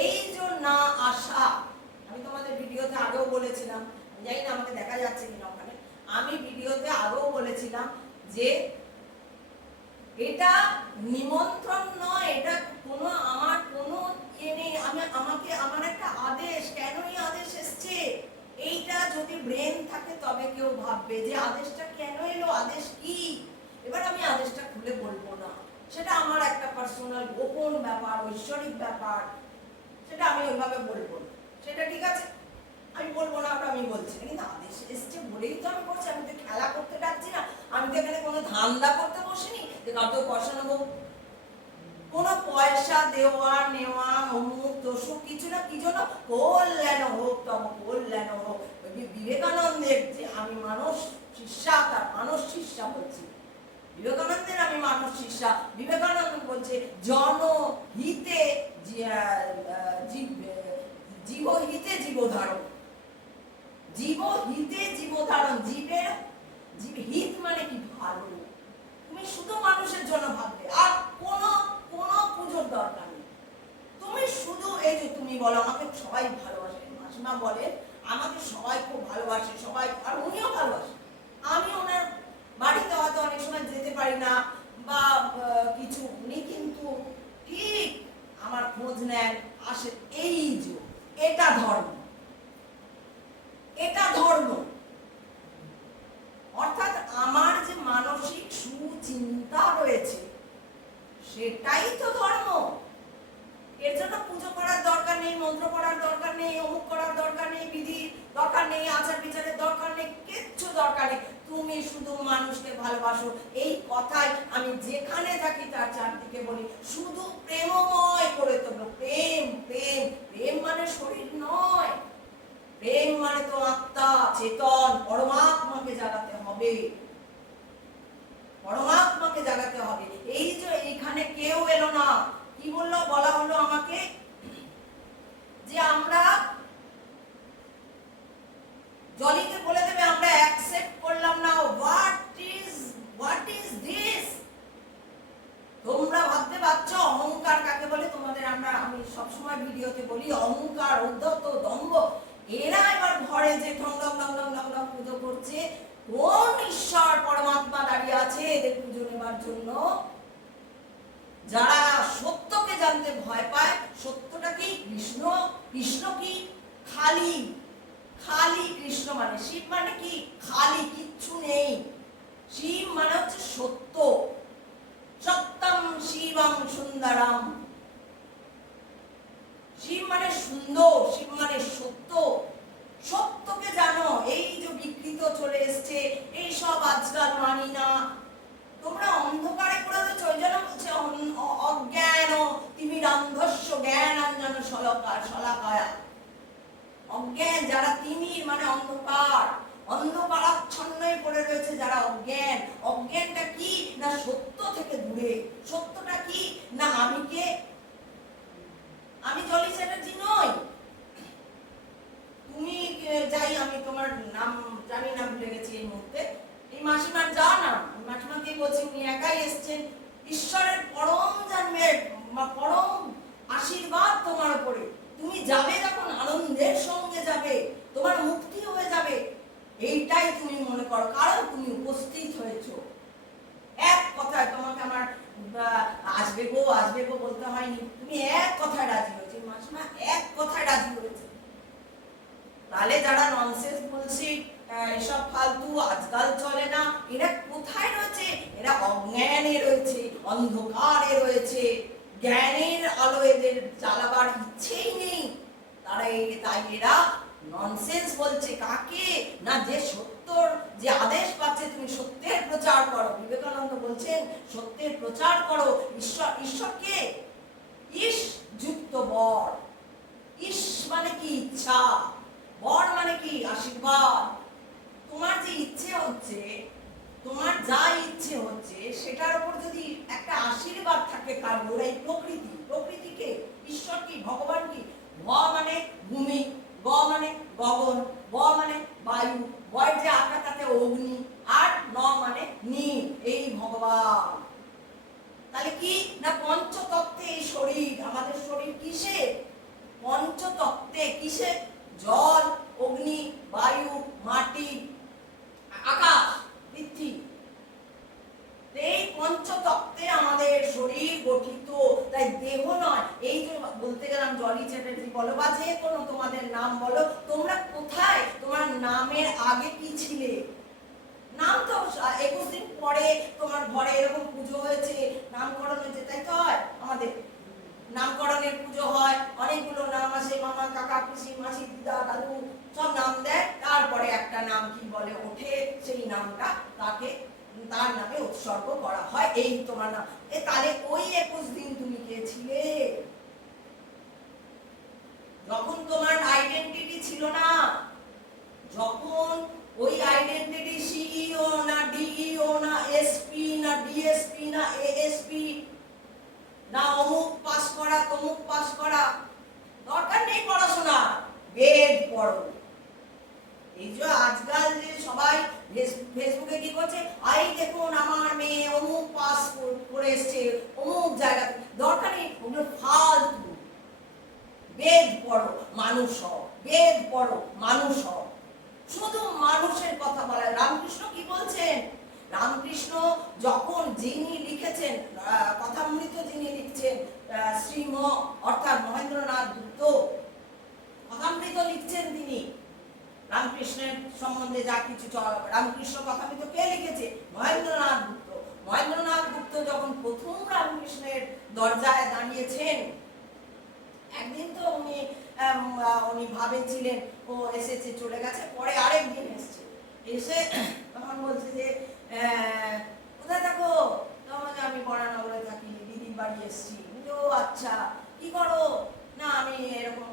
এই যে না আসা, আমি তোমাদের ভিডিওতে আগেও বলেছিলাম, জানি না আমাকে দেখা যাচ্ছে কিনা ওখানে, আমি ভিডিওতে আগেও বলেছিলাম যে এটা নিমন্ত্রণ নয়, এটা কোনো আমার কোনো ইয়ে নেই, আমাকে আমার একটা আদেশ, কেনই আদেশ এসছে এইটা যদি ব্রেন থাকে তবে কেউ ভাববে যে আদেশটা কেন এলো, আদেশ কি। এবার আমি আদেশটা খুলে বলবো না, সেটা আমার একটা পার্সোনাল গোপন ব্যাপার, ঐশ্বরিক ব্যাপার, সেটা আমি ওইভাবে বলবো না, সেটা ঠিক আছে, আমি বলবো না, ওটা আমি বলছি। কিন্তু আদেশ এসছে বলেই তো আমি করছি, আমি তো খেলা করতে ডাকছি না, আমি তো এখানে কোনো ধান্দা করতে বসিনি যে কাউকে পয়সা নেবো, কোনো পয়সা দেওয়া নেওয়া অমুক দোষক কিছু না, কি জন্য কল্যাণ হোক, তব কল্যাণ হোক। বিবেকানন্দের যে আমি মানস শিষ্যা, তার মানস শিষ্যা বলছি, বিবেকানন্দের আমি মানস শিষ্যা। বিবেকানন্দ বলছে জনহিতে জীবহিতে জীবধারণ, জীবহিতে জীবধারণ, জীবের হিত মানে কি, ভালো, তুমি শুধু মানুষের জন্য ভাববে, আর কোনো পুজোর দরকার নেই, তুমি শুধু এই যে তুমি বলো আমাকে সবাই ভালোবাসে, মাসিমা বলে আমাকে সবাই খুব ভালোবাসে, সবাই, আর উনিও ভালোবাসে, আমি ওনার বাড়িতে হয়তো অনেক সময় যেতে পারি না বা কিছু, উনি কিন্তু ঠিক আমার খোঁজ নেন, আসে, এই যে এটা ধর্ম, এটা ধর্ম, অর্থাৎ আমার যে মানসিক সুচিন্তা রয়েছে সেটাই তো ধর্ম। এর জন্য পুজো করার দরকার নেই, মন্ত্র পড়ার দরকার নেই, অমুক করার দরকার নেই, বিধি দরকার নেই, আচার বিচারের দরকার নেই, কিচ্ছু দরকার নেই, তুমি শুধু মানুষকে ভালোবাসো। এই কথাই আমি যেখানে থাকি তার চারদিকে বলি, শুধু প্রেমময় করে তোলো, প্রেম প্রেম প্রেম মানে শরীর নয়, প্রেম মানে তো আত্মা, চেতন, পরমাত্মাকে জাগাতে হবে, পরমাত্মাকে জাগাতে হবে। এই যে এইখানে কেউ এলো না, কি বললো, বলা হলো আমাকে যে আমরা জলিকে বলে দেবে আমরা অ্যাকসেপ্ট করলাম না, হোয়াট ইজ দিস, তোমরা ভাবতে পারছো অহংকার কাকে বলে, তোমাদের আমি সবসময় ভিডিওতে বলি অহংকার, উদ্ধত, দম্ভ, এরা এবার ঘরে যে ঢং ঢং ঢং ঢং ঢং ঢং পুজো করছে, কোন ঈশ্বর পরমাত্মা দাঁড়িয়ে আছে এদের পুজো নেবার জন্য? যারা সত্যকে জানতে ভয় পায়, সত্যটা কি, কৃষ্ণ, কৃষ্ণ কি, খালি, খালি কৃষ্ণ মানে, শিব মানে কি, খালি, কিচ্ছু নেই, শিব মানে হচ্ছে সত্য, সত্যম শিবম সুন্দরম, শিব মানে সুন্দর, শিব মানে সত্য, সত্য হয়েছে, এইসব আজকাল মানি না। তোমরা অন্ধকারে করে দিচ্ছ, ওই জন্য বলছে অজ্ঞান তিমিরান্ধস্য জ্ঞানাঞ্জন শলাকায়া। অজ্ঞান যারা, তিমির মানে অন্ধকার, অন্ধকারাচ্ছন্নই পড়ে রয়েছে যারা অজ্ঞান। অজ্ঞানটা কি না সত্য থেকে দূরে। সত্যটা কি না আমি কে, আমি জলি চ্যাটার্জি নই, তুমি যাই, আমি তোমার নাম জানি না, ভুলে গেছি এই মুহূর্তে। এই মাসিমার যা নাম, মাসিমাকে বলছি উনি একাই এসছেন। ঈশ্বরের পরম জন্মের পরম আশীর্বাদ তোমার উপরে। তুমি যাবে যখন আনন্দের সঙ্গে যাবে, তোমার মুক্তি হয়ে যাবে, এইটাই তুমি মনে করো, কারণ তুমি উপস্থিত হয়েছো। এক কথায় তোমাকে আমার আসবে গো বলতে হয়নি, তুমি এক কথায় রাজি হয়েছে। মাসিমা এক কথায় রাজি হয়েছে। তাহলে যারা ননসেন্স বলছি, এসব ফালতু আজকাল চলে না, এরা কোথায় রয়েছে? এরা অজ্ঞানে রয়েছে, অন্ধকারে রয়েছে, জ্ঞানের আলো এদের জ্বালাবার ইচ্ছেই নেই। তাই এরা ননসেন্স বলছে। কাকে না যে সত্যর যে আদেশ পাচ্ছে, তুমি সত্যের প্রচার করো। বিবেকানন্দ বলছেন সত্যের প্রচার করো। ঈশ্বরকে ঈশ যুক্ত বর। ঈশ মানে কি ইচ্ছা, বর মানে কি আশীর্বাদ। তোমার যে ইচ্ছে হচ্ছে, তোমার যা ইচ্ছে হচ্ছে, সেটার উপর যদি একটা আশীর্বাদ থাকে কারোর, এই প্রকৃতিকে, ঈশ্বর কি, ভগবান কি, ভ মানে ভূমি, গ মানে গগন, ব মানে বায়ু, বয় যে আকাশে অগ্নি, আর ন মানে নীল, এই ভগবান। তাহলে কি না পঞ্চতত্ত্বে এই শরীর, আমাদের শরীর কিসে? পঞ্চতত্ত্বে। কিসে? জল, অগ্নি, বায়ু, মাটি, আকাশ, পৃথিবী। এই পঞ্চতত্ত্বে আমাদের শরীর গঠিত। তাই দেহ নয়। এই যে বলতে গেলাম জলি চ্যাটার্জি বলো বা যে কোনো তোমাদের নাম বলো, তোমরা কোথায়? তোমার নামের আগে কি ছিলে? নাম তো 21 দিন পরে তোমার ঘরে এরকম পুজো হয়েছে, নামকরণ হয়েছে, তাই তো হয় আমাদের। নামকরণের পুজো হয়, অনেকগুলো নাম আসে, মামা, কাকা, পিসি, মাসি, দিদা, দাদু, সব নাম দেয়। তারপরে একটা নাম কি বলে ওঠে, সেই নামটা তার নামে উৎসর্গ করা হয়। এই তোমার নাম। তাহলে ওই 21 দিন তুমি কে ছিলে? যখন তোমার আইডেন্টিটি ছিল না, যখন ওই আইডেন্টিটি সিইও না ডিইও না এসপি না ডিএসপি না এএসপি না অমুক পাস করা তমুক পাস করা, দরকার নেই পড়াশোনা, বেদ পড়ো। এই যে আজকাল যে সবাই ফেসবুকে কি করছে, আই দেখুন আমার মেয়ে অমুক পাস করে এসছে অমুক জায়গা, দরকার নেই, ওগুলো ফালতু। বেদ পড়ো, মানুষ হও, বেদ পড়ো, মানুষ হও। শুধু মানুষের কথা বলে। রামকৃষ্ণ কি বলছেন? রামকৃষ্ণ যখন যিনি লিখেছেন কথামৃত, যিনি লিখছেন শ্রীম অর্থাৎ মহেন্দ্রনাথ গুপ্ত কথামৃত লিখছেন, তিনি রামকৃষ্ণের সম্বন্ধে যা কিছু, রামকৃষ্ণ কথামৃত কে লিখেছে? মহেন্দ্রনাথ গুপ্ত। মহেন্দ্রনাথ গুপ্ত যখন প্রথম রামকৃষ্ণের দরজায় দাঁড়িয়েছেন, একদিন তো উনি ভাবেছিলেন ও এসেছে চলে গেছে, পরে আরেকদিন এসছে, এসে তখন বলছে যে কোথায় থাকো? তখন আমি বরানগরে থাকি, দিদির বাড়ি এসছি। ও আচ্ছা, কি করো? না আমি এরকম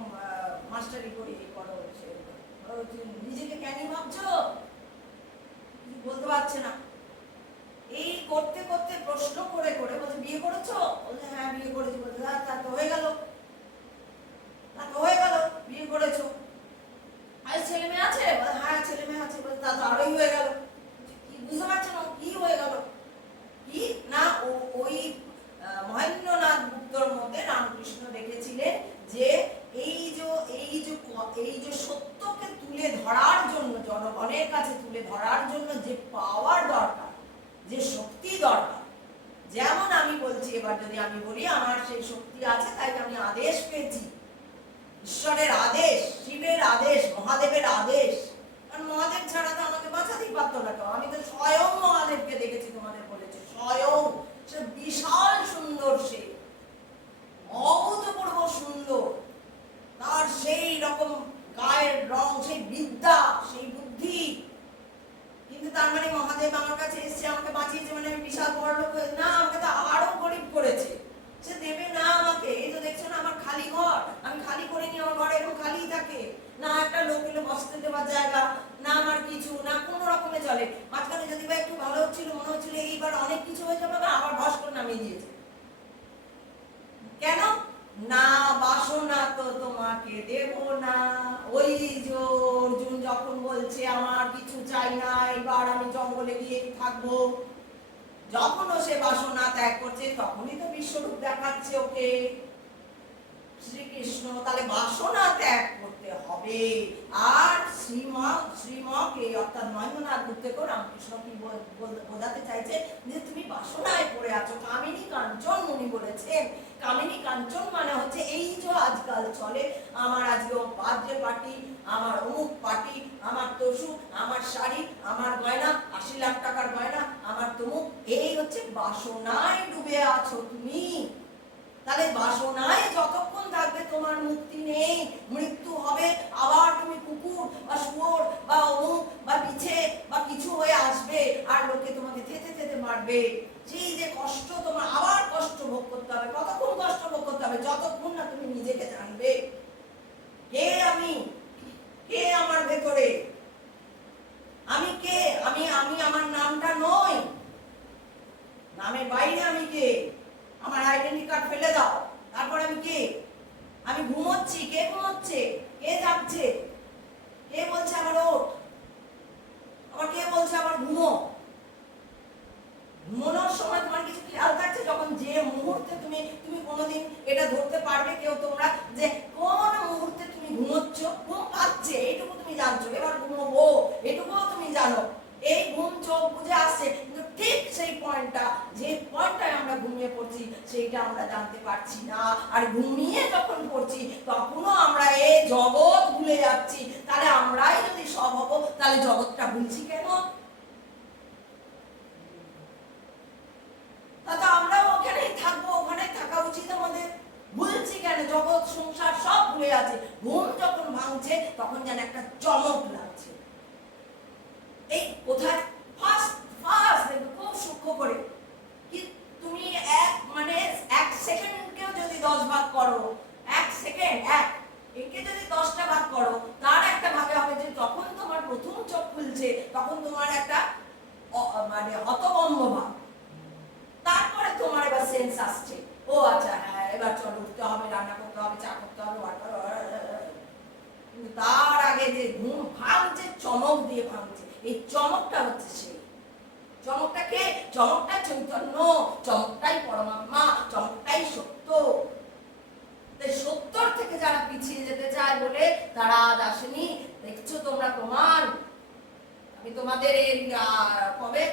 মাস্টারি করি। করো? নিজেকে জ্ঞানী ভাবছো? বলতে পারছে না। এই করতে করতে প্রশ্ন করে করে বলছে বিয়ে করেছো? বলছে হ্যাঁ বিয়ে করেছি। বলছে তা তো হয়ে গেল, বিয়ে করেছো, আর ছেলে মেয়ে আছে? হ্যাঁ ছেলে মেয়ে আছে। তা তো আরোই হয়ে গেল। কি বুঝতে পারছো না কি হয়ে গেল? কি না ওই মহেন্দ্রনাথ গুপ্তর মধ্যে রামকৃষ্ণ দেখেছিলেন যে এই যে সত্যকে তুলে ধরার জন্য, জনগণের কাছে তুলে ধরার জন্য যে পাওয়ার দরকার, যে শক্তি দরকার, যেমন আমি বলছি, এবার যদি আমি বলি আমার সেই শক্তি আছে, তাই আমি আদেশ পেয়েছি, ঈশ্বরের আদেশ, শিবের আদেশ, মহাদেবের আদেশ। কারণ মহাদেব ছাড়া তো আমাকে বাঁচাতেই পারতো না কেউ। আমি তো স্বয়ং মহাদেবকে দেখেছি, তোমাদের বলেছি স্বয়ং। সে বিশাল সুন্দর, সে অভূতপূর্ব সুন্দর, তার সেই রকম গায়ের রং, সেই বিদ্যা, সেই বুদ্ধি, কিন্তু তার মানে বিশাল বড় লোক না, আমাকে তো আরো গরিব করেছে। সে দেবে না আমাকে। এই তো দেখছো না আমার খালি ঘর, আমি খালি করে নি, আমার ঘর এখন খালিই থাকে না, একটা লোক এলে বসতে দেওয়ার জায়গা না, আমার কিছু না, কোনো রকমে চলে। মাঝখানে যদি বা একটু ভালো হচ্ছিল, মনে হচ্ছিল এইবার অনেক কিছু হয়ে যাবে, আবার ভস করে নামিয়ে দিয়েছে। কেন না? বাসনা তো তোমাকে দেব না। ওই যে অর্জুন যখন বলছে আমার কিছু চাই না, এবার আমি জঙ্গলে গিয়ে থাকবো, যখন সে বাসনা ত্যাগ করছে তখনই তো বিশ্বরূপ দেখাচ্ছে ওকে শ্রীকৃষ্ণ। তাহলে বাসনা ত্যাগ করতে হবে। আর শ্রীমকে অর্থাৎ মহেন্দ্রনাথ গুপ্তেকর রামকৃষ্ণ কি বোঝাতে চাইছে যে তুমি বাসনায় পড়ে আছো। কামিনী কাঞ্চন উনি বলেছেন। কামিনী কাঞ্চন মানে হচ্ছে এই যে আজকাল চলে, আমার আজকে বার্থডে পার্টি, আমার অমুক পার্টি, আমার তসুক, আমার শাড়ি, আমার গয়না, 80 লাখ টাকার গয়না, আমার তমুক। এই হচ্ছে বাসনায় ডুবে আছো তুমি। তাহলে বাসনায় যতক্ষণ থাকবে তোমার মুক্তি নেই, মৃত্যু হবে, আবার তুমি কুকুর বা শুয়োর বা অমুক বা পিছে বা কিছু হয়ে আসবে, আর লোকে তোমাকে থেতে থেতে মারবে। সেই যে কষ্ট তোমার আবার কষ্ট ভোগ করতে হবে। কতক্ষণ কষ্ট ভোগ করতে হবে? যতক্ষণ না তুমি নিজেকে জানবে কে আমি, কে আমার ভেতরে, আমি কে। আমি আমার নামটা নই, নামের বাইরে আমি কে। আমার আইডেন্টি কার্ড ফেলে দাও, তারপর আমি কে? আমি ঘুমোচ্ছি, কে ঘুমোচ্ছে? কে যাচ্ছে? কে বলছে আমার ওঠ? আবার কে বলছে আমার ঘুমো? ঘুমানোর সময় তোমার কিছু খেয়াল থাকছে? যখন যে মুহূর্তে তুমি কোনোদিন এটা ধরতে পারবে কেউ তোমরা যে কোন মুহূর্তে তুমি ঘুমোচ্ছ? ঘুম পাচ্ছে এইটুকু তুমি জানছো, এবার ঘুমোবো এটুকুও তুমি জানো। এই ঘুম চোখ বুঝে আসছে, কিন্তু ঠিক সেই পয়েন্টটা, যে পয়েন্টটায় আমরা ঘুমিয়ে পড়ছি সেইটা আমরা জানতে পারছি না। আর ঘুমিয়ে যখন পড়ছি তখনও আমরা এই জগৎ ভুলে যাচ্ছি। তাহলে আমরাই যদি সব হবো, তাহলে জগৎটা ভুলছি কেন? তাহলে আমরাও ওখানেই থাকবো, ওখানেই থাকা উচিত আমাদের। ভুলছি কেন? জগৎ সংসার সব ভুলে আছে। ঘুম যখন ভাঙছে তখন যেন একটা চমক লাগছে। এই কোথায় ফার্স্ট খুব সূক্ষ্ম করে কি তুমি এক সেকেন্ডকেও যদি 10 ভাগ করো, এক সেকেন্ড একে যদি 10টা ভাগ করো, তার একটা ভাগে হবে যে যখন তোমার প্রথম চোখ খুলছে তখন তোমার একটা হতভম্ব ভাব, তারপরে তোমার এবার সেন্স আসছে, ও আচ্ছা হ্যাঁ এবার চলো উঠতে হবে, রান্না করতে হবে, চা করতে হবে, কিন্তু তার আগে যে ঘুম ভাঙছে চমক দিয়ে ভাঙছে, এই চমকটা হচ্ছে সেই চমকটা কে? চমকটা চৈতন্য, চমকটাই পরমাত্মা, চমকটাই সত্য। সত্যর থেকে যারা পিছিয়ে যেতে চায় বলে তারা আজ আসেনি। দেখছো তোমরা প্রমাণ। আমি তোমাদের কবে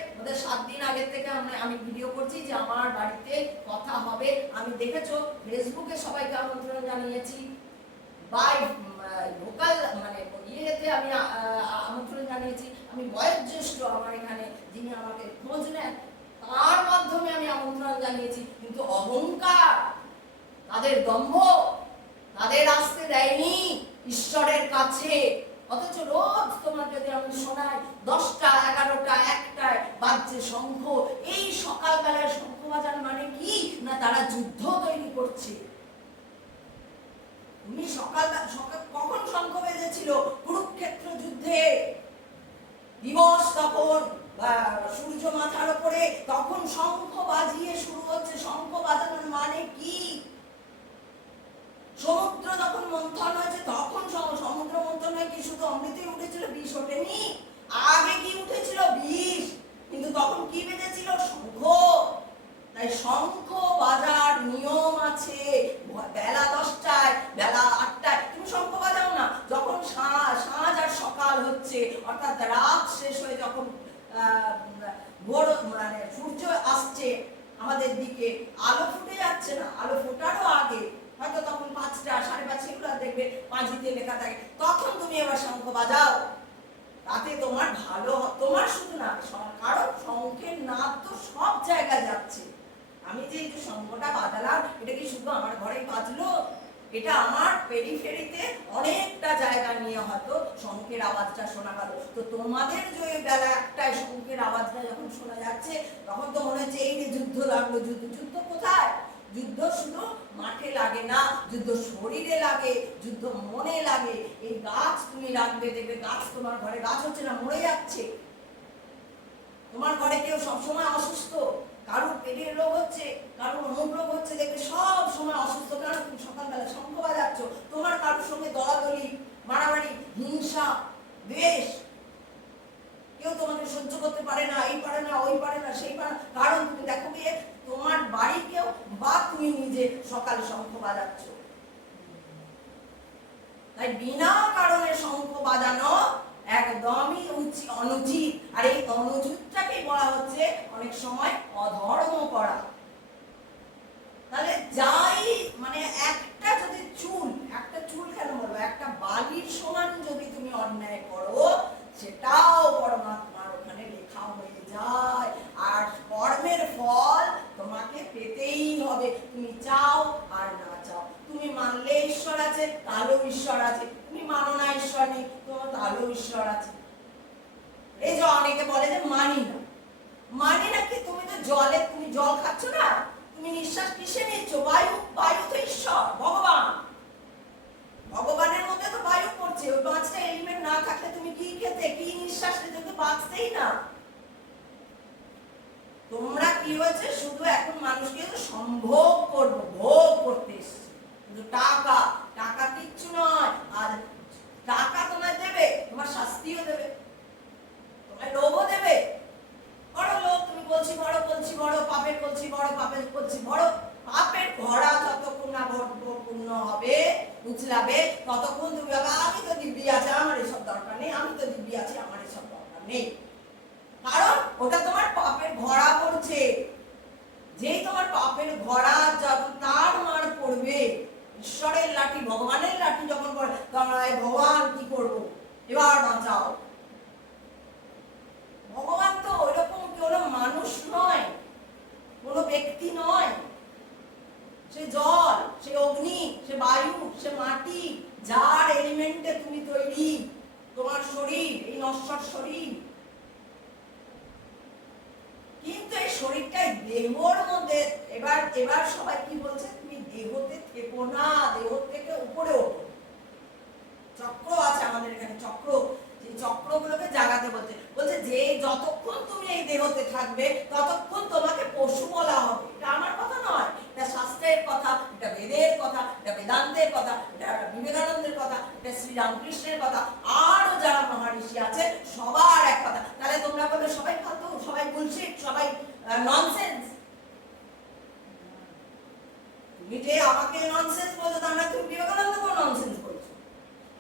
7 দিন আগের থেকে আমি ভিডিও করছি যে আমার বাড়িতে কথা হবে। আমি দেখেছো ফেসবুকে সবাইকে আমন্ত্রণ জানিয়েছি, বাই লোকাল ইয়েতে আমি আমন্ত্রণ জানিয়েছি। আমি বয়োজ্যেষ্ঠ আমার এখানে যিনি আমাকে খোঁজ নেন তার মাধ্যমে আমি আমন্ত্রণ জানিয়েছি, কিন্তু অহংকার, তাদের দম্ভ, তাদের আসতে দেয়নি ঈশ্বরের কাছে। অথচ রোজ তোমার যদি আমি শোনাই 10টা 11টা 1টায় বাজছে শঙ্খ, এই সকালবেলায় শঙ্খ বাজার মানে কি না তারা যুদ্ধ তৈরি করছে। তুমি সকাল কখন শঙ্খ বেজেছিল? কুরুক্ষেত্র যুদ্ধে দিবস, তখন সূর্য মাথার উপরে, তখন শঙ্খ বাজিয়ে শুরু হচ্ছে। শঙ্খ বাজানোর মানে কি? সমুদ্র যখন মন্থন হয়েছে তখন সমুদ্র মন্থন হয়ে কি শুধু অমৃতই উঠেছিল, বিষ ওঠেনি? আগে কি উঠেছিল? বিষ। কিন্তু তখন কি বেজেছিল? শঙ্খ। তাই শঙ্খ বাজার নিয়ম আছে। বেলা 10টায়, বেলা 8টায় তুমি শঙ্খ বাজাও না। যখন সাঁঝ আর সকাল হচ্ছে, অর্থাৎ রাত শেষ হয়ে যখন ভোর সূর্য আসছে আমাদের দিকে, আলো ফুটে যাচ্ছে না, আলো ফোটারও আগে হয়তো তখন 5টা 5:30 এগুলো দেখবে পাঁচিতে লেখা থাকে, তখন তুমি এবার শঙ্খ বাজাও। তাতে তোমার ভালো, তোমার শুধু না, কারণ শঙ্খের নাদ তো সব জায়গায় যাচ্ছে। আমি যে এই শঙ্খটা বাজালাম, এটা কি শুধু আমার ঘরেই বাজলো? এটা আমার পেরিফেরিতে অনেকটা জায়গা নিয়ে হয়তো শঙ্খের আওয়াজটা শোনা গেল। তো তোমাদের যে বেলা একটায় শঙ্খের আওয়াজটা যখন শোনা যাচ্ছে তখন তো মনে হচ্ছে এই যে যুদ্ধ লাগলো। যুদ্ধ কোথায়? যুদ্ধ শুধু মাঠে লাগে না, যুদ্ধ শরীরে লাগে, যুদ্ধ মনে লাগে। এই গাছ তুমি রাখবে, দেখবে গাছ, তোমার ঘরে গাছ হচ্ছে না, মরে যাচ্ছে। তোমার ঘরে কেউ সবসময় অসুস্থ, কারোর পেটের রোগ হচ্ছে, কারোর অমুক রোগ হচ্ছে, দেখবে সব সময় অসুস্থ। কারণ তুমি সকালবেলা শঙ্খ বাজাচ্ছ, তোমার কারোর সঙ্গে দলাদলি, মারামারি, হিংসা, দ্বেষ, কেউ তোমাকে সহ্য করতে পারে না, এই পারে না, ওই পারে না, সেই পারে না। কারণ তুমি দেখো গিয়ে তোমার বাড়ি কেউ বা তুমি নিজে সকালে শঙ্খ বাজাচ্ছ। তাই বিনা কারণে শঙ্খ বাজানো একদমই অনুচিত। আর এই অনুচিতটাকে বলা হচ্ছে অনেক সময় অধর্ম করা। তাহলে যাই মানে একটা চুল কেন বলবো, একটা বালির সমান যদি তুমি অন্যায় করো, সেটাও পরমাত্মার ওখানে লেখা হয়ে যায়। আর কর্মের ফল তোমাকে পেতেই হবে, তুমি চাও আর না চাও। তুমি মানলে ঈশ্বর আছে, তাহলেও ঈশ্বর আছে। তুমি মানো না ঈশ্বর নেই, তোমার তাহলেও ঈশ্বর আছে। এই যে অনেকে বলে যে মানি না কি? তুমি তো তুমি জল খাচ্ছ না, তুমি নিঃশ্বাস কিসে নিচ্ছ? বায়ু তো ঈশ্বর, ভগবানের মধ্যে তো বায়ু পড়ছে। ওই 5টা এলিমেন্ট না থাকলে তুমি কি খেতে, কি নিঃশ্বাস নিতে? তো বাঁচতেই না। তোমরা কি হয়েছে, শুধু এখন মানুষকে সম্ভোগ করবো, ভোগ করতে এসছে। কিন্তু টাকা কিচ্ছু নয়। আর টাকা তোমায় দেবে, তোমার শাস্তিও দেবে, তোমায় লোভও দেবে। বড় লোভ, তুমি বলছি বড় পাপের, বড় পাপের ভরা যতক্ষণ না পূর্ণ হবে, উছলাবে, ততক্ষণ তুমি আমি তো দিব্যি আছে, আমার এসব দরকার নেই, আমি তো দিব্যি আছি, আমার এসব দরকার নেই। কারণ ওটা তোমার পাপের ভরা পড়ছে। যেই তোমার পাপের ভরা যখন তার মার পড়বে, ঈশ্বরের লাঠি, ভগবানের লাঠি যখন পড়ে, তখন ভগবান কি করবো, এবার বাঁচাও। ভগবান তো ওইরকম কোনো মানুষ নয়, কোনো ব্যক্তি নয়। সে জল, সে অগ্নি, সে বায়ু, সে মাটি, যার এলিমেন্টে তুমি তৈরি, তোমার শরীর, এই নশ্বর শরীর। কিন্তু এই শরীরটাই দেহর মধ্যে। এবার সবাই কি বলছে, তুমি দেহতে থেকো না, দেহ থেকে উপরে ওঠো। চক্র আছে আমাদের এখানে, চক্র, সেই চক্রগুলোকে জাগাতে বলছে যে যতক্ষণ তুমি এই দেহতে থাকবে ততক্ষণ তোমাকে পশু বলা হবে। এটা আমার কথা নয়, এটা শাস্ত্রের কথা, এটা বেদের কথা, এটা বেদান্তের কথা, এটা বিবেকানন্দের কথা, এটা শ্রীরামকৃষ্ণের কথা, আরো যারা মহারিষি আছে সবার এক কথা। তাহলে তোমরা বলবে সবাই ফালতু, সবাই বুলশিট, সবাই ননসেন্স। তুমি যে আমাকে ননসেন্স বলছো, তার মানে তুমি বিবেকানন্দকেও ননসেন্স বলছো।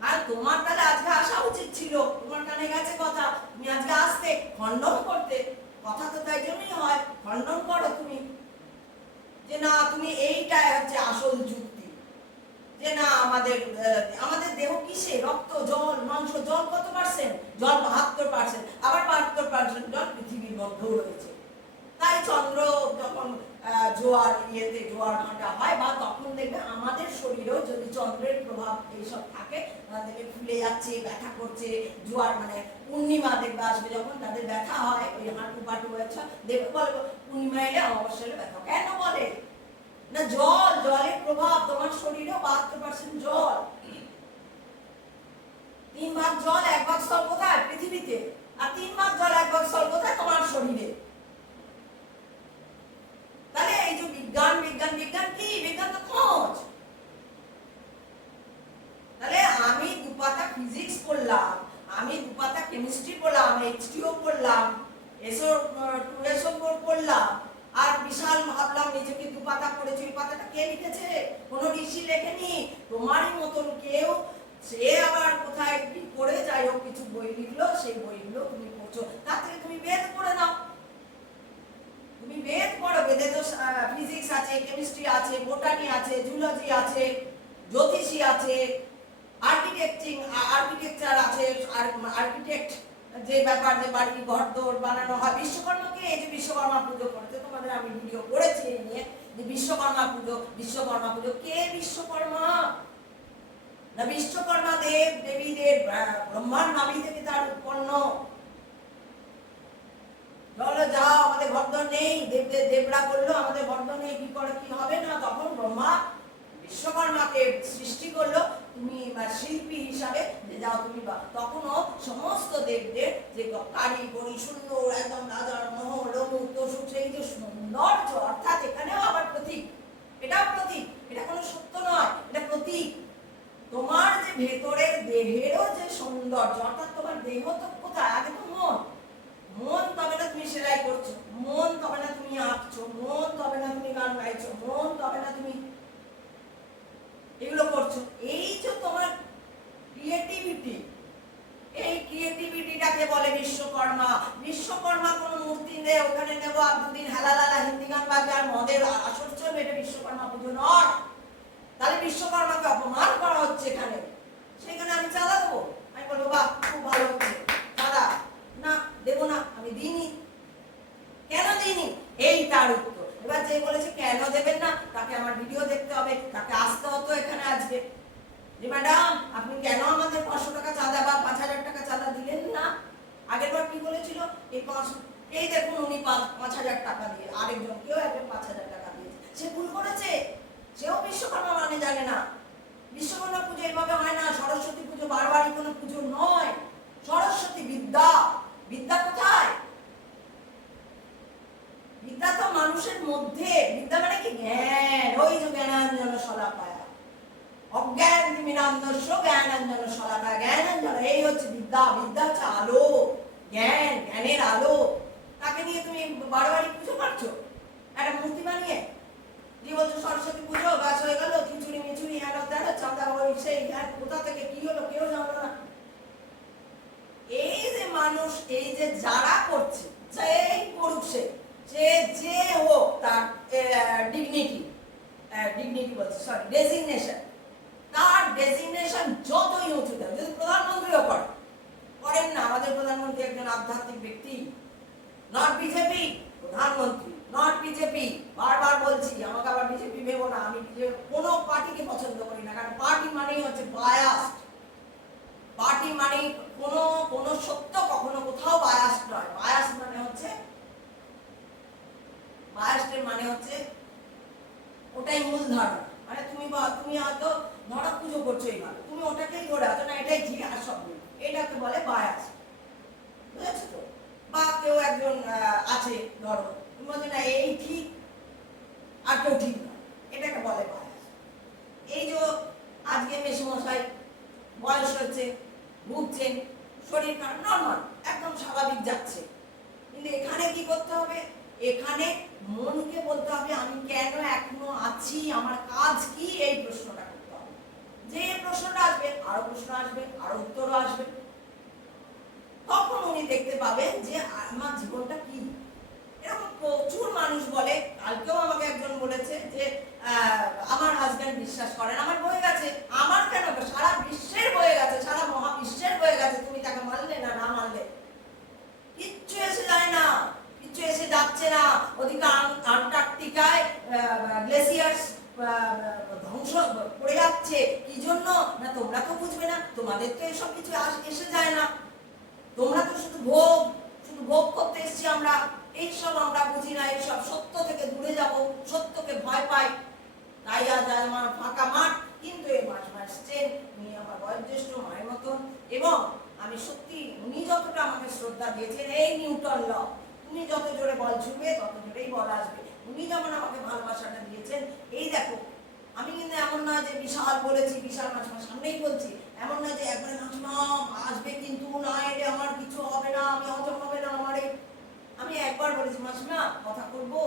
আর তোমার তাহলে আজকে আসা উচিত ছিল, তোমার কানে গেছে কথা, তুমি আজকে আসতে খণ্ডন করতে। কথা তো তাই জন্যই হয়, খণ্ডন করো তুমি, যে না তুমি এইটাই হচ্ছে আসল যুক্তি, যে না আমাদের দেহ কিসে, রক্ত, জল, মাংস। জল কত পার্সেন্ট? জল 72%, আবার 72% জল পৃথিবীর মধ্যেও রয়েছে। তাই চন্দ্র যখন জোয়ার ভাটা হয়, বা তখন দেখবে আমাদের শরীরেও যদি চন্দ্রের প্রভাব এইসব থাকে, দেখবে ফুলে যাচ্ছে, ব্যথা করছে। জোয়ার মানে পূর্ণিমা দেখবে আসবে, যখন তাদের ব্যথা হয়, ওই হাঁটু পাটু ব্যথা দেখবে, বলে পূর্ণিমা এলে অমাবস্যা এলে ব্যথা। কেন বলে না? জলের প্রভাব তোমার শরীরেও 72% জল। 3 ভাগ জল 1 ভাগ স্থল কোথায়? পৃথিবীতে। আর 3 ভাগ জল 1 ভাগ স্থল কোথায়? তোমার শরীরে। তাহলে এই যে বিজ্ঞান কি? বিজ্ঞান তো খোঁজ। তাহলে আমি 2 পাতা ফিজিক্স পড়লাম, আমি 2 পাতা কেমিস্ট্রি পড়লাম, H2O পড়লাম, SO2 পড়লাম, আর বিশাল ভাবলাম নিজেকে 2 পাতা পড়েছি। ওই পাতাটা কে লিখেছে? কোনো ঋষি লেখেনি, তোমারই মতন কেউ। সে আবার কোথায় কি করে, যাই হোক কিছু বই লিখলো, সেই বইগুলো তুমি পড়ছো। তার থেকে তুমি বেদ পড়ে নাও, তুমি বেদ পড়ো। বেদে তো ফিজিক্স আছে, কেমিস্ট্রি আছে, বোটানি আছে, জুলজি আছে, জ্যোতিষী আছে, আর্কিটেকচার আছে, আর্কিটেক্ট যে ব্যাপার, যে বাড়ি ঘর দৌড় বানানো হয়। বিশ্বকর্মাকে, এই যে বিশ্বকর্মা পুজো করেছে, তোমাদের আমি ভিডিও করেছি এই নিয়ে, যে বিশ্বকর্মা পুজো, বিশ্বকর্মা পুজো। কে বিশ্বকর্মা? না বিশ্বকর্মা দেব দেবীদের ব্রহ্মার নাভি থেকে তার উৎপন্ন। চলো যাও, আমাদের ভদ্র নেই, দেবরা বললো আমাদের ভদ্র নেই, কি করে কি হবে না, তখন ব্রহ্মা বিশ্বকর্মাকে সৃষ্টি করলো তুমি শিল্পী হিসাবে, যে যাও তুমি। তখনও সমস্ত দেবদের যে কারিগরি সুন্দর একদম রাজার মহল রমুক তসুক, সেই যে সৌন্দর্য, অর্থাৎ এখানেও আবার প্রতীক, এটাও প্রতীক, এটা কোনো সত্য নয়, এটা প্রতীক। তোমার যে ভেতরের দেহেরও যে সৌন্দর্য, অর্থাৎ তোমার দেহ তো কোথায়, আগে তো মন, মন তবে না তুমি সেলাই করছো, মন তবে না তুমি আঁকছো, মন তবে না তুমি গান গাইছো, মন তবে না তুমি এগুলো করছো। এই যে তোমার ক্রিয়েটিভিটি, এই ক্রিয়েটিভিটিটাকে বলে বিশ্বকর্মা। বিশ্বকর্মা কোনো মূর্তি নেই, ওখানে নেবো আর দুদিন হেলালালা হিন্দি গান বাজে আর মদের আসর চলবে, এটা বিশ্বকর্মা পুজো নয়। তাহলে বিশ্বকর্মাকে অপমান করা হচ্ছে এখানে। সেখানে আমি চাঁদা দেবো, আমি বলবো বাহ খুব ভালো হচ্ছে, চাঁদা না দেবো না, আমি দিইনি। কেন দিইনি? এই তার উত্তর। এবার যে বলেছে কেন দেবেন না, তাকে আমার ভিডিও দেখতে হবে, তাকে আসতে হতো এখানে আজকে, যে ম্যাডাম আপনি কেন আমাদের 500 টাকা চাঁদা বা 5000 টাকা চাঁদা দিলেন না? আগের বার কি বলেছিল, এই দেখুন উনি 5000 টাকা দিয়ে, আরেকজন কেউ একজন 5000 টাকা দিয়েছে, সে ভুল করেছে, সেও বিশ্বকর্মা মানে জানে না। বিশ্বকর্মা পুজো এইভাবে হয় না, সরস্বতী পুজো বারবারই কোনো পুজো নয়। সরস্বতী বিদ্যা, বিদ্যা কোথায়? বিদ্যা তো মানুষের মধ্যে, বিদ্যা মানে কি জ্ঞান, ওই যে জ্ঞানাঞ্জন শলাকায়া, অজ্ঞান তিমিরান্ধস্য জ্ঞানাঞ্জন শলাকায়া, জ্ঞানাঞ্জন, এই হচ্ছে বিদ্যা। বিদ্যা হচ্ছে আলো, জ্ঞান, জ্ঞানের আলো। তাকে নিয়ে তুমি বারবারই পুজো করছো একটা মূর্তি বানিয়ে, যে বলছো সরস্বতী পুজো গাছ হয়ে গেল, খিচুড়ি মিচুড়ি হেলো তেলো চাঁদা ওই সেই, কোথা থেকে কি হলো কেউ জানলো না। এই যে মানুষ, এই যে যারা করছে, সেই করুক, সে যে হোক, তার ডিগনিটি বলছে, সরি ডেজিগনেশন, তার ডেজিগনেশন যতই উঁচু দেয়, যদি প্রধানমন্ত্রীও করেন না, আমাদের প্রধানমন্ত্রী একজন আধ্যাত্মিক ব্যক্তি, নট বিজেপি প্রধানমন্ত্রী, নট বিজেপি, বারবার বলছি, আমাকে আবার বিজেপি ভেবো না, আমি কোনো পার্টিকে পছন্দ করি না, কারণ পার্টি মানেই হচ্ছে বায়াসড, পার্টি মানেই কোনো সত্য কখনো কোথাও বায়াসড নয়। বায়াস মানে হচ্ছে, বায়াসডের মানে হচ্ছে ওটাই মূল ধারণা, মানে তুমি হয়তো ধরা পুজো করছো এইভাবে, তুমি ওটাকেই ধরে আছো না, এটাই ঠিক আর সব ভুল, এটাকে বলে বায়াস, বুঝেছো তো? বা কেউ একজন আছে ধরো, তুমি বলছো না এই ঠিক আর কেউ ঠিক না, এটাকে বলে বায়াস। এই যে আজকে মেসোমশাই বয়স হচ্ছে, ভুগছেন, শরীর খারাপ, নর্মাল একদম স্বাভাবিক যাচ্ছে, কিন্তু এখানে কি করতে হবে, এখানে মনকে বলতে হবে আমি কেন এখনো আছি, আমার কাজ কি, এই প্রশ্নটা করতে হবে। যে প্রশ্নটা আসবে, আরো প্রশ্ন আসবে, আরো উত্তরও আসবে, তখন উনি দেখতে পাবেন যে আমার জীবনটা কি। এরকম প্রচুর মানুষ বলে, কালকেও আমাকে একজন বলেছে যে আমার হাজবেন্ড বিশ্বাস করেন, আমার বয়ে গেছে, আমার কেন, সারা বিশ্বের বয়ে গেছে, সারা মহাবিশ্বের বয়ে গেছে, তুমি তাকে মানলে না, না মানলে কিচ্ছু এসে যায় না, কিচ্ছু এসে যাচ্ছে না। ওদিকে আন্টার্কটিকায় গ্লেসিয়ার্স ধ্বংস পড়ে যাচ্ছে, কি জন্য না, তোমরা তো বুঝবে না, তোমাদের তো এসব কিছু এসে যায় না, তোমরা তো শুধু ভোগ করতে এসছি আমরা, এইসব আমরা বুঝি না, এইসব সত্য থেকে দূরে যাব, সত্যকে ভয় পাই, তাই আজ আমার ফাঁকা মাঠ। কিন্তু এই মাস আসছেন, উনি আমার বয়োজ্যেষ্ঠ মায়ের মতন, এবং আমি সত্যি উনি যতটা আমাকে শ্রদ্ধা দিয়েছেন, এই নিউটন ল, তুমি যত জোরে বল ছুঁড়বে তত জোরেই বল আসবে, উনি যেমন আমাকে ভালোবাসাটা দিয়েছেন। এই দেখো, আমি কিন্তু এমন নয় যে বিশাল বলেছি, বিশাল মাসিমার সামনেই বলছি, এমন নয় যে একবারে মাসিমা আসবে কিন্তু না এলে আমার কিছু হবে না, আমি হজম হবে না আমার, আমি একবার বলেছি মাসিমা কথা করবো,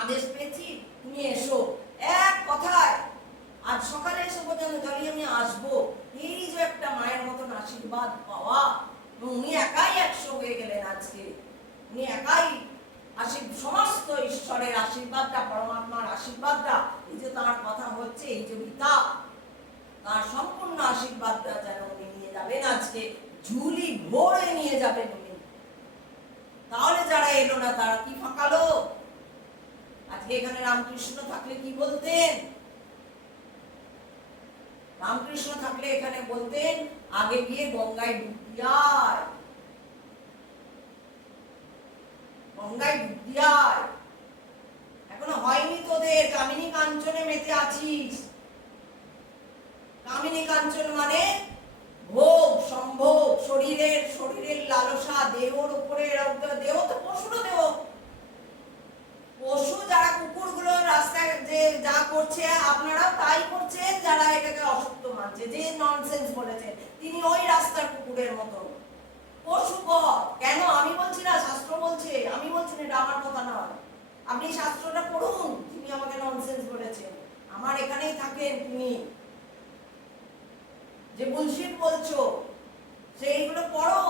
আদেশ পেয়েছি তুমি এসো, এক কথায় আজ সকালে এসে পর্যন্ত জানি আমি আসবো। এই যে একটা মায়ের মতন আশীর্বাদ পাওয়া, উনি একাই 100 হয়ে গেলেন আজকে, উনি একাই সমস্ত ঈশ্বরের আশীর্বাদটা, পরমাত্মার আশীর্বাদটা, এই যে তার কথা হচ্ছে, এই যে গীতা, তার সম্পূর্ণ আশীর্বাদটা যেন উনি নিয়ে যাবেন আজকে, ঝুলি ভরে নিয়ে যাবেন উনি। তাহলে যারা এলো না তারা কি ফাঁকালো? আজকে আজকে এখানে রামকৃষ্ণ থাকলে কি বলতেন? রামকৃষ্ণ থাকলে এখানে বলতেন আগে গিয়ে গঙ্গায় ডুব দিয়ায়, গঙ্গায় ডুব দিয়ায়। এখনো হয়নি তোদের, কামিনী কাঞ্চনে মেতে আছিস। কামিনী কাঞ্চন মানে ভোগ সম্ভোগ, শরীরের লালসা, দেহর উপরে, দেহ তো পশুর দেহ। পশু যারা, কুকুরগুলো রাস্তায় যে যা করছে আপনারাও তাই করছেন, যারা এটাকে অসত্য মানছে, যে ননসেন্স বলেছে তিনি ওই রাস্তার কুকুরের মতো পশুবৎ। কেন আমি বলছি না, শাস্ত্র বলছে, আমি বলছি না, এটা আমার কথা নয়। আপনি শাস্ত্রটা পড়ুন, তিনি আমাকে ননসেন্স বলেছেন। আমার এখানেই থাকেন তিনি, যে বুলশিট বলছো সেইগুলো পড়ো,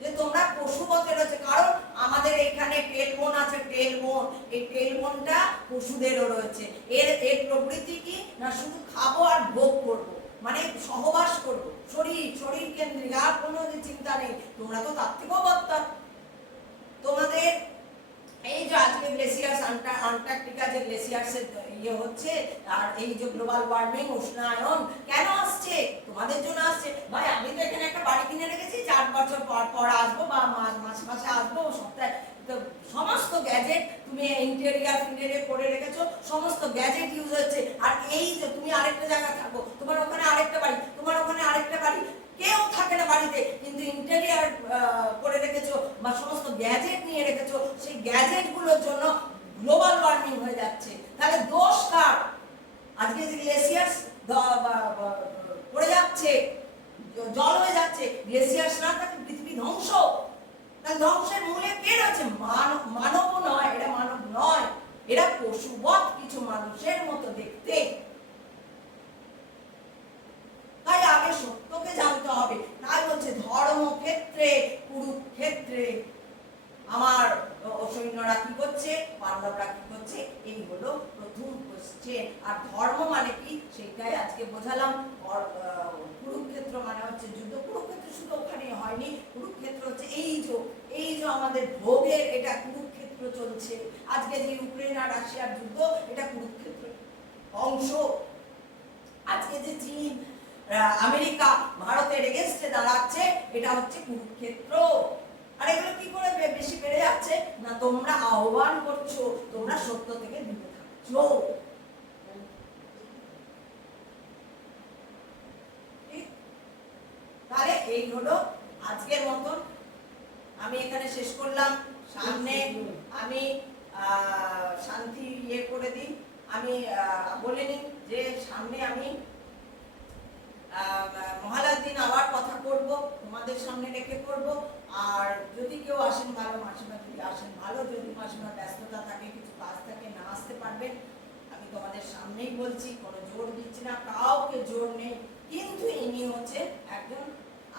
যে তোমরা পশুবতের হচ্ছে। কারণ আমাদের এখানে টেলবোন আছে, টেলবোন, এই টেলবোনটা পশুদেরও রয়েছে। এর প্রবৃত্তি কি না, শুধু খাবো আর ভোগ করবো, মানে সহবাস করবো, শরীর কেন্দ্রিক, আর কোনো চিন্তা নেই। তোমরা তো তার থেকেও বদতার। তোমাদের এই যে আজকে গ্লেসিয়ার্স, আন্টার্কটিকা যে গ্লেসিয়ার্সের ইয়ে হচ্ছে, আর এই যে গ্লোবাল ওয়ার্মিং, উষ্ণায়ন কেন আসছে? তোমাদের জন্য আসছে। ভাই আমি তো এখানে একটা বাড়ি কিনে রেখেছি, 4 বছর পর আসবো, বা মাসে আসবো, সপ্তাহে। তো সমস্ত গ্যাজেট তুমি ইন্টেরিয়ার করে রেখেছো, সমস্ত গ্যাজেট ইউজ হচ্ছে। আর এই যে তুমি আরেকটা জায়গায় থাকো, তোমার ওখানে আরেকটা বাড়ি, তোমার ওখানে আরেকটা বাড়ি, কেউ থাকে না বাড়িতে, কিন্তু ইন্টেরিয়ার করে রেখেছো বা সমস্ত গ্যাজেট নিয়ে রেখেছো। সেই গ্যাজেট গুলোর জন্য গ্লোবাল ওয়ার্মিং হয়ে যাচ্ছে। তাহলে দোষ কার? আজকে যে গ্লেসিয়ার্স পড়ে যাচ্ছে, জল হয়ে যাচ্ছে, গ্লেসিয়ার্স না থাকলে পৃথিবী ধ্বংস। তাহলে ধ্বংসের মূলে কে রয়েছে? মানব নয়, এরা মানব নয়, এরা পশুবৎ কিছু মানুষের মতো দেখতে। তাই আগে সত্যকে জানতে হবে। তাই বলছে ধর্মক্ষেত্রে, কুরুক্ষেত্রে আমার সৈন্যরা কি করছে, পাণ্ডবরা কি করছে, এই হলো প্রথম কোশ্চেন। আর ধর্ম মানে কি সেটাই আজকে বোঝালাম। কুরুক্ষেত্র মানে হচ্ছে যুদ্ধ। কুরুক্ষেত্র শুধু ওখানে হয়নি, কুরুক্ষেত্র হচ্ছে এই যে আমাদের ভোগের, এটা কুরুক্ষেত্র চলছে। আজকে যে ইউক্রেন আর রাশিয়ার যুদ্ধ, এটা কুরুক্ষেত্র অংশ। আজকে যে চীন, আমেরিকা ভারতের এগেইনস্টে দাঁড়াচ্ছে, এটা হচ্ছে কুরুক্ষেত্র। আর এগুলো কি করে বেশি বেড়ে যাচ্ছে না, তোমরা আহ্বান করছো, তোমরা সত্য থেকে দূরে থাকছো। তাহলে এই হলো আজকের মতন, আমি এখানে শেষ করলাম। সামনে আমি শান্তি ইয়ে করে দিই, আমি বলে নিই যে সামনে আমি মহালয়ার দিন আবার কথা করব, তোমাদের সামনে রেখে করব। আর যদি কেউ আসেন ভালো, মাসিমা যদি আসেন ভালো, যদি মাসিমার ব্যস্ততা থাকে, কিছু কাজ থাকে, না আসতে পারবেন, আমি তোমাদের সামনেই বলছি, কোনো জোর দিচ্ছি না, কাউকে জোর নেই। কিন্তু ইনি হচ্ছেন একজন,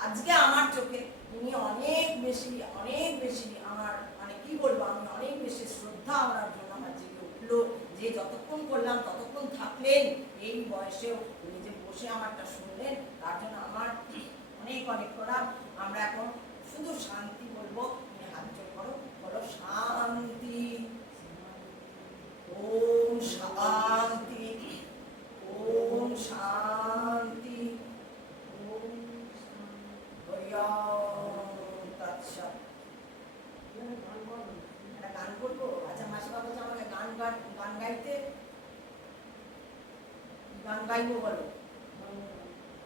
আজকে আমার চোখে ইনি অনেক বেশি আমার, মানে কি বলবো, আমি অনেক বেশি শ্রদ্ধা আমার জন্য আমার জেগে উঠলো, যে যতক্ষণ করলাম ততক্ষণ থাকলেন, এই বয়সেও উনি যে বসে আমারটা শুনলেন, তার জন্য আমার অনেক প্রণাম। আমরা এখন শুধু শান্তি বলবো। তুমি হাত জোর করো, বলো শান্তি, ওম শান্তি, ওম শান্তি, ওম তৎসৎ। একটা গান করবো? আচ্ছা, মাসিমা বলছে আমাকে গান গাইতে, গান গাইবো বলো,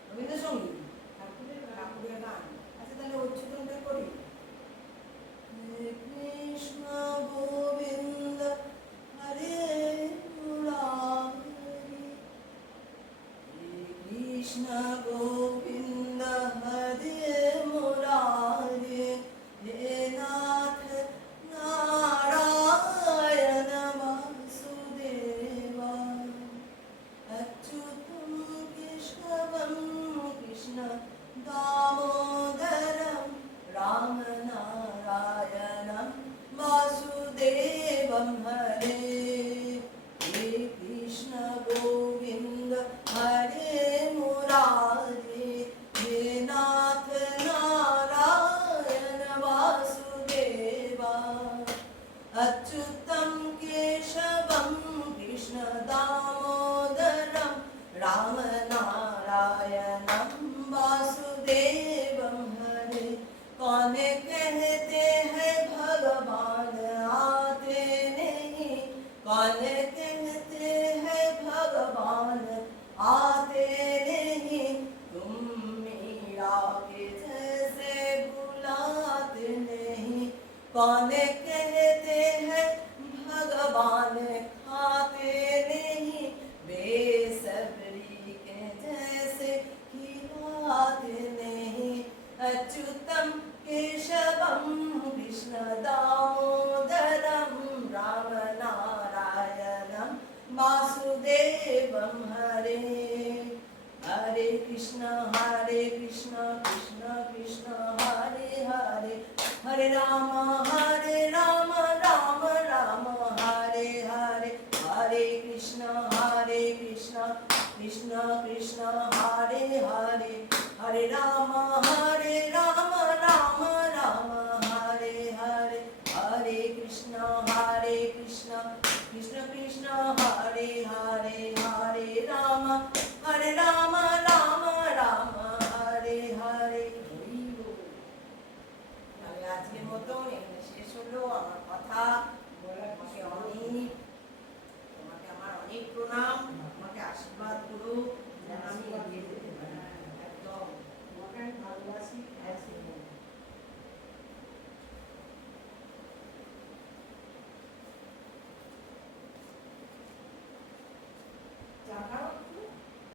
রবীন্দ্রসঙ্গীত, ঠাকুরের গান। আচ্ছা তাহলে উচ্চতনটা করি। কৃষ্ণ গোবিন্দ হরে মুরারি, কৃষ্ণ গোবিন্দ হরে মুরারি, হে নাথ নারায়ণ বাসুদেবা, अच्युतं केशवं कृष्ण दामोदरं रामनारायणं वासुदेवं हरे। हे कृष्ण गोविन्द हरे मुरारी। दामोदरम राम नारायणम वासुदेवम हरे। कौन कहते हैं भगवान आते नहीं, कौन कहते हैं भगवान आते नहीं, तुम मीरा के जैसे बुलाते नहीं। कौन कहते हैं भगवान खाते नहीं, बेसब्री के जैसे खिलाते नहीं। अच्युतम केशवम कृष्ण दामोदरम राम नारायणम वासुदेवम हरे। हरे कृष्ण कृष्ण कृष्ण हरे हरे, हरे राम राम राम हरे हरे। हरे कृष्ण कृष्ण कृष्ण हरे हरे, हरे राम राम राम हरे हरे। हरे कृष्ण कृष्ण कृष्ण हरे हरे, हरे राम राम राम हरे হরে। আজকের মতো এখানে শেষ হলো আমার কথা।